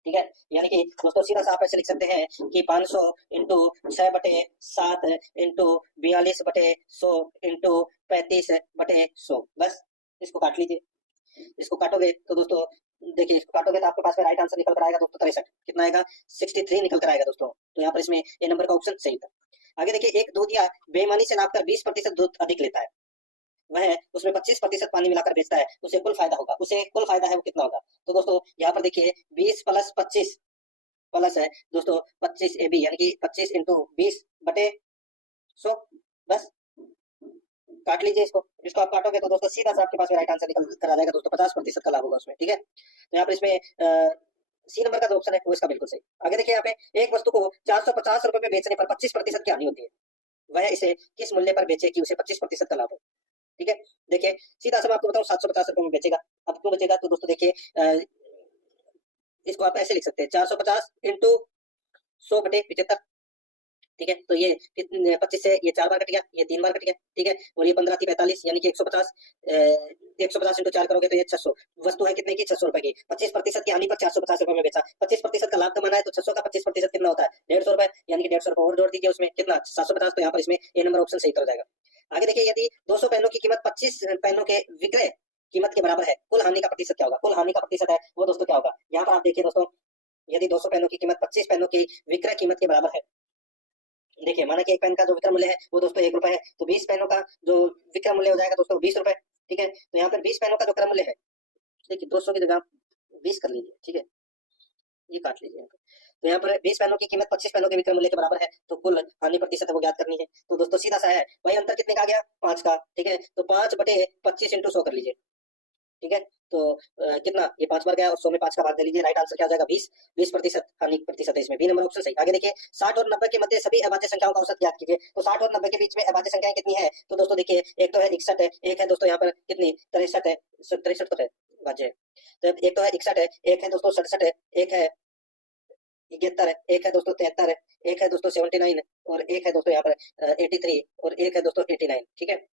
ठीक है, यानी कि दोस्तों सीधा सा आप ऐसे लिख सकते हैं कि 500 इंटू 6/7 इंटू 42/100 इंटू 35/100, बस इसको काट लीजिए। इसको काटोगे तो दोस्तों देखिए, इसको काटोगे तो आपके पास में राइट आंसर निकल कर आएगा दोस्तों 63, कितना आएगा 63 निकल कर आएगा दोस्तों। तो यहाँ पर इसमें ए नंबर का ऑप्शन सही था। आगे देखिए, एक दूधिया बेईमानी से नापकर 20% दूध अधिक लेता है, वह उसमें 25% पानी मिलाकर बेचता है, उसे कुल फायदा होगा, उसे कुल फायदा है वो कितना होगा। तो दोस्तों यहाँ पर देखिए 20 + 25 प्लस है दोस्तों 25 AB, यानी कि 25 इंटू 20/100, बस काट लीजिए इसको आप काटोगे तो दोस्तों सीधा सा आपके पास में राइट आंसर निकल कर आ जाएगा दोस्तों, 50% का लाभ होगा उसमें, ठीक है। तो यहाँ पर इसमें सी नंबर का जो ऑप्शन है वो इसका बिल्कुल सही। आगे देखिए, यहाँ पे एक वस्तु को 450 रुपए में बेचने पर 25% की हानि होती है, वह इसे किस मूल्य पर बेचे कि उसे 25% का लाभ हो, ठीक है। देखिए सीधा सा मैं आपको बताऊं 750 रुपए में बेचेगा। अब क्यों बेचेगा, तो दोस्तों देखिए इसको आप ऐसे लिख सकते हैं, 450 इंटू 100/75, ठीक है। तो ये 25 से ये 4 बार कट गया, ये 3 बार कट गया, ठीक है, और ये 15 थी 45, यानी कि 150 इंटू 4 करोगे तो ये 600, वस्तु है कितने की 600 रुपए की, 25% की हानि पर 450 रुपए में बेचा, 25% का लाभ कमाना है तो 600 का 25% कितना होता है 150 रुपए, यानी कि 150 रुपए और जोड़ दीजिए उसमें कितना 750। तो यहाँ पर इसमें ए नंबर ऑप्शन सही कर जाएगा। आगे देखिए, यदि 200 पेनों की कीमत 25 पेनों के विक्रय कीमत के बराबर है, कुल हानि का प्रतिशत क्या होगा, कुल हानि का प्रतिशत है वो दोस्तों क्या होगा। यहाँ पर आप देखिए दोस्तों, यदि 200 पेनों की कीमत 25 पेनों की विक्रय कीमत के बराबर है, देखिए माना कि एक पेन का जो विक्रय मूल्य है वो दोस्तों 1 रुपए है, तो 20 पेनों का जो विक्रय मूल्य हो जाएगा दोस्तों 20 रुपए, ठीक है। तो यहाँ पर 20 पेनों का जो क्रय मूल्य है, देखिए 200 की जगह 20 कर लीजिए, ठीक है, ये काट लीजिए यहाँ पे। तो यहाँ पर 20 पेनों की कीमत 25 पेनों के विक्रय मूल्य के बराबर है, तो कुल हानि प्रतिशत है वो ज्ञात करनी है। तो दोस्तों सीधा सा है, वही अंतर कितने का आ गया 5 का, ठीक है, तो 5/25 इंटू 100 कर लीजिए, ठीक है। तो कितना ये 5 बार गया और 100 में 5 का भाग दे लीजिए, राइट आंसर क्या हो जाएगा 20% हानि प्रतिशत है इसमें, बी नंबर ऑप्शन सही। आगे देखिए, 60 और 90 के मध्य सभी अभाज्य संख्याओं का औसत ज्ञात कीजिए। तो 60 और 90 के बीच में अभाज्य संख्याएं कितनी है, तो दोस्तों देखिए एक तो है 61 है, एक है दोस्तों यहाँ पर कितनी 63 है, 63 तो है भाज्य, तो एक तो है 61 है, एक है दोस्तों 67 है, एक है 71 है, एक है दोस्तों 73 है, एक है दोस्तों 79 और एक है दोस्तों यहाँ पर 83 और एक है दोस्तों 89, ठीक है।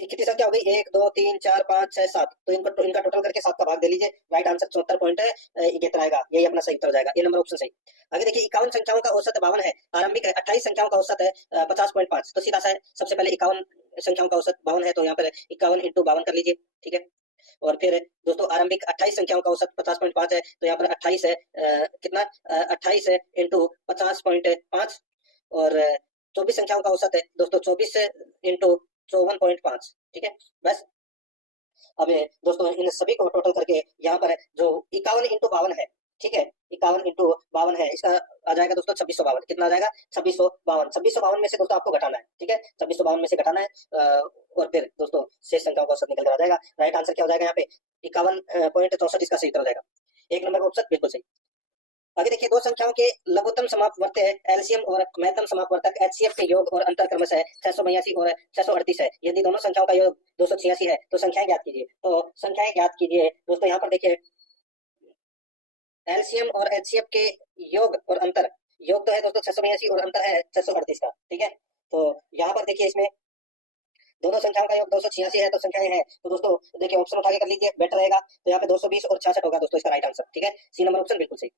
कितनी संख्या हो गई 1 2 3 4 5 6 7, तो इनका टोटल करके 7 का भाग दे लीजिए, राइट आंसर 74.71 आएगा, यही अपना सही उत्तर हो जाएगा, ये नंबर ऑप्शन सही। आगे देखिए, 51 संख्याओं का औसत 52 है, आरंभिक है 28 संख्याओं का औसत है 50.5, तो सीधा सा है, सबसे पहले 51 संख्याओं का औसत 52 है, तो यहाँ पर 51 इंटू 52 कर लीजिए, ठीक है। और फिर दोस्तों आरंभिक 28 संख्याओं का औसत 50.5 है, तो यहाँ पर 28 है कितना 28 है इंटू 50.5, और 24 संख्याओं का औसत है दोस्तों 24 इंटू 54.5, ठीक है। बस अब दोस्तों इन सभी को टोटल करके यहाँ पर जो 51 × 52 है, ठीक है, 51 × 52 है, इसका आ जाएगा दोस्तों 2652। कितना आ जाएगा? 2652। 2652 में से दोस्तों आपको घटाना है, ठीक है, 2652 में से घटाना है और फिर दोस्तों शेष संख्याओं का औसत निकल कर आ जाएगा। राइट आंसर क्या हो जाएगा यहाँ पे? 51.64 इसका सही उत्तर हो जाएगा। एक नंबर का ऑप्शन बिल्कुल सही। आगे देखिए, दो संख्याओं के लघुत्तम समापवर्त एलसीएम और महत्तम समापवर्तक एचसीएफ के योग और अंतर क्रमशः 682 और 638 है। यदि दोनों संख्याओं का योग 286 है तो संख्याएं ज्ञात कीजिए। तो संख्याएं ज्ञात कीजिए दोस्तों, यहाँ पर देखिए एलसीएम और एचसीएफ के योग और अंतर, योग तो है दोस्तों 682 और अंतर है 638 का, ठीक है। तो यहाँ पर देखिए इसमें दोनों संख्याओं का योग 286 है तो संख्याएं हैं, तो दोस्तों देखिए ऑप्शन उठा के कर लीजिए, बेटर रहेगा। तो यहाँ पे 220 और 66 होगा दोस्तों इसका राइट आंसर, ठीक है, सी नंबर ऑप्शन बिल्कुल सही।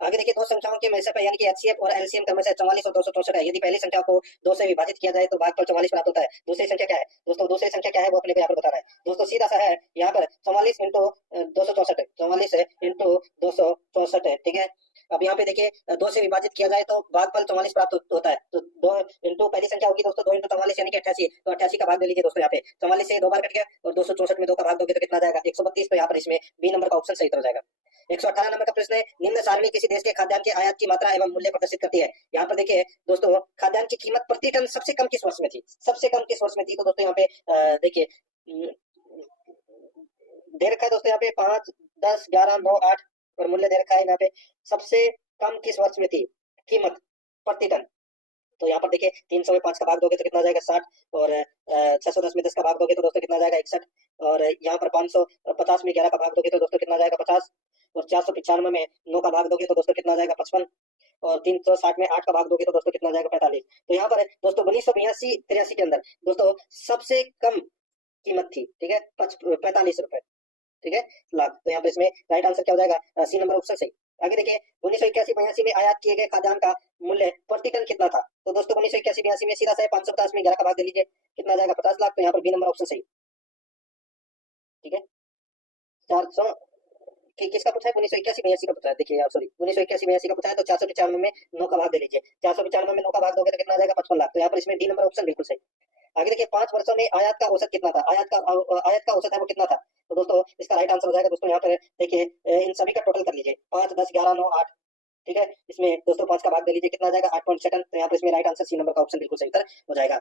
आगे देखिए, दो संख्याओं के में से यानी कि एचसीएफ और एलसीएम क्रम से 44 और 264 है। यदि पहली संख्या को 2 से विभाजित किया जाए तो भागफल 44 प्राप्त होता है। दूसरी संख्या क्या है दोस्तों? दूसरी संख्या क्या है वो अपने को यहाँ पर बताना है दोस्तों। सीधा सा है यहाँ पर 44 × 264, 44 × 264 है, ठीक है। अब यहाँ पे देखिए 2 से विभाजित किया जाए तो भागफल 44 प्राप्त होता है। तो 2 इंटू पहली संख्या होगी दोस्तों 2 × 44 यानी कि 88, तो 88 का भाग दे लीजिए दोस्तों। यहाँ पे 44 से 2 बार कट गया और 264 में 2 का भाग दोगे तो कितना जाएगा? 132। तो यहाँ पर इसमें बी नंबर का ऑप्शन सही हो जाएगा। 118 नंबर का प्रश्न है, निम्न सारणी किसी देश के खाद्यान्न के आयात की मात्रा एवं मूल्य प्रदर्शित करती है। यहाँ पर देखिए दोस्तों, खाद्यान्न की कीमत प्रति टन सबसे कम किस वर्ष में थी? सबसे कम किस वर्ष में थी? तो दोस्तों यहाँ पे देखिए दे रखा है दोस्तों यहाँ पे 5, 10, 11, 9, 8 और मूल्य दे रखा है यहाँ पे सबसे कम किस वर्ष में थी कीमत प्रति टन। तो यहाँ पर देखिए 300 में 5 का भाग दोगे तो कितना जाएगा? 60 और 610 में 10 का भाग दोगे तो दोस्तों कितना जाएगा? 61 और यहाँ पर 550 में 11 का भाग दोगे तो दोस्तों कितना जाएगा? 50 और 495 में 9 का भाग दोगे तो दोस्तों कितना जाएगा? 55 और 360 में 8 का भाग दोगे तो दोस्तों कितना जाएगा? 45। तो यहाँ पर दोस्तों 1982-83 के अंदर दोस्तों सबसे कम कीमत थी, ठीक है, 45 रुपए, ठीक है, लाख। तो यहाँ पर इसमें राइट आंसर क्या हो जाएगा? सी नंबर ऑप्शन सही। आगे देखिए 1981-82 में आयात किए गए खाद्यान्न का मूल्य प्रति टन कितना था? तो दोस्तों 1981-82 में सीधा सा 550 में 11 का भाग दे लीजिए, कितना जाएगा? 50 लाख। तो यहाँ पर बी नंबर ऑप्शन सही, ठीक है। 400 किसका पूछा है? 1981-82 का पूछा है। देखिए सॉरी 1981-82 का पूछा है तो 495 में 9 का भाग दे लीजिए, 495 में 9 का भाग दोगे तो कितना जाएगा? 55 लाख। तो यहाँ पर इसमें डी नंबर ऑप्शन बिल्कुल सही। आगे देखिए 5 वर्षों में आयात का औसत कितना था? आयात का औसत है वो कितना था? तो दोस्तों इसका राइट आंसर हो जाएगा दोस्तों यहाँ पर देखिए इन सभी का टोटल कर लीजिए 5, 10, 11, 9, 8, ठीक है। इसमें दोस्तों 5 का भाग दे लीजिए, कितना जाएगा? 8.7। तो यहाँ पर इसमें राइट आंसर सी नंबर का ऑप्शन बिल्कुल सही उत्तर हो जाएगा।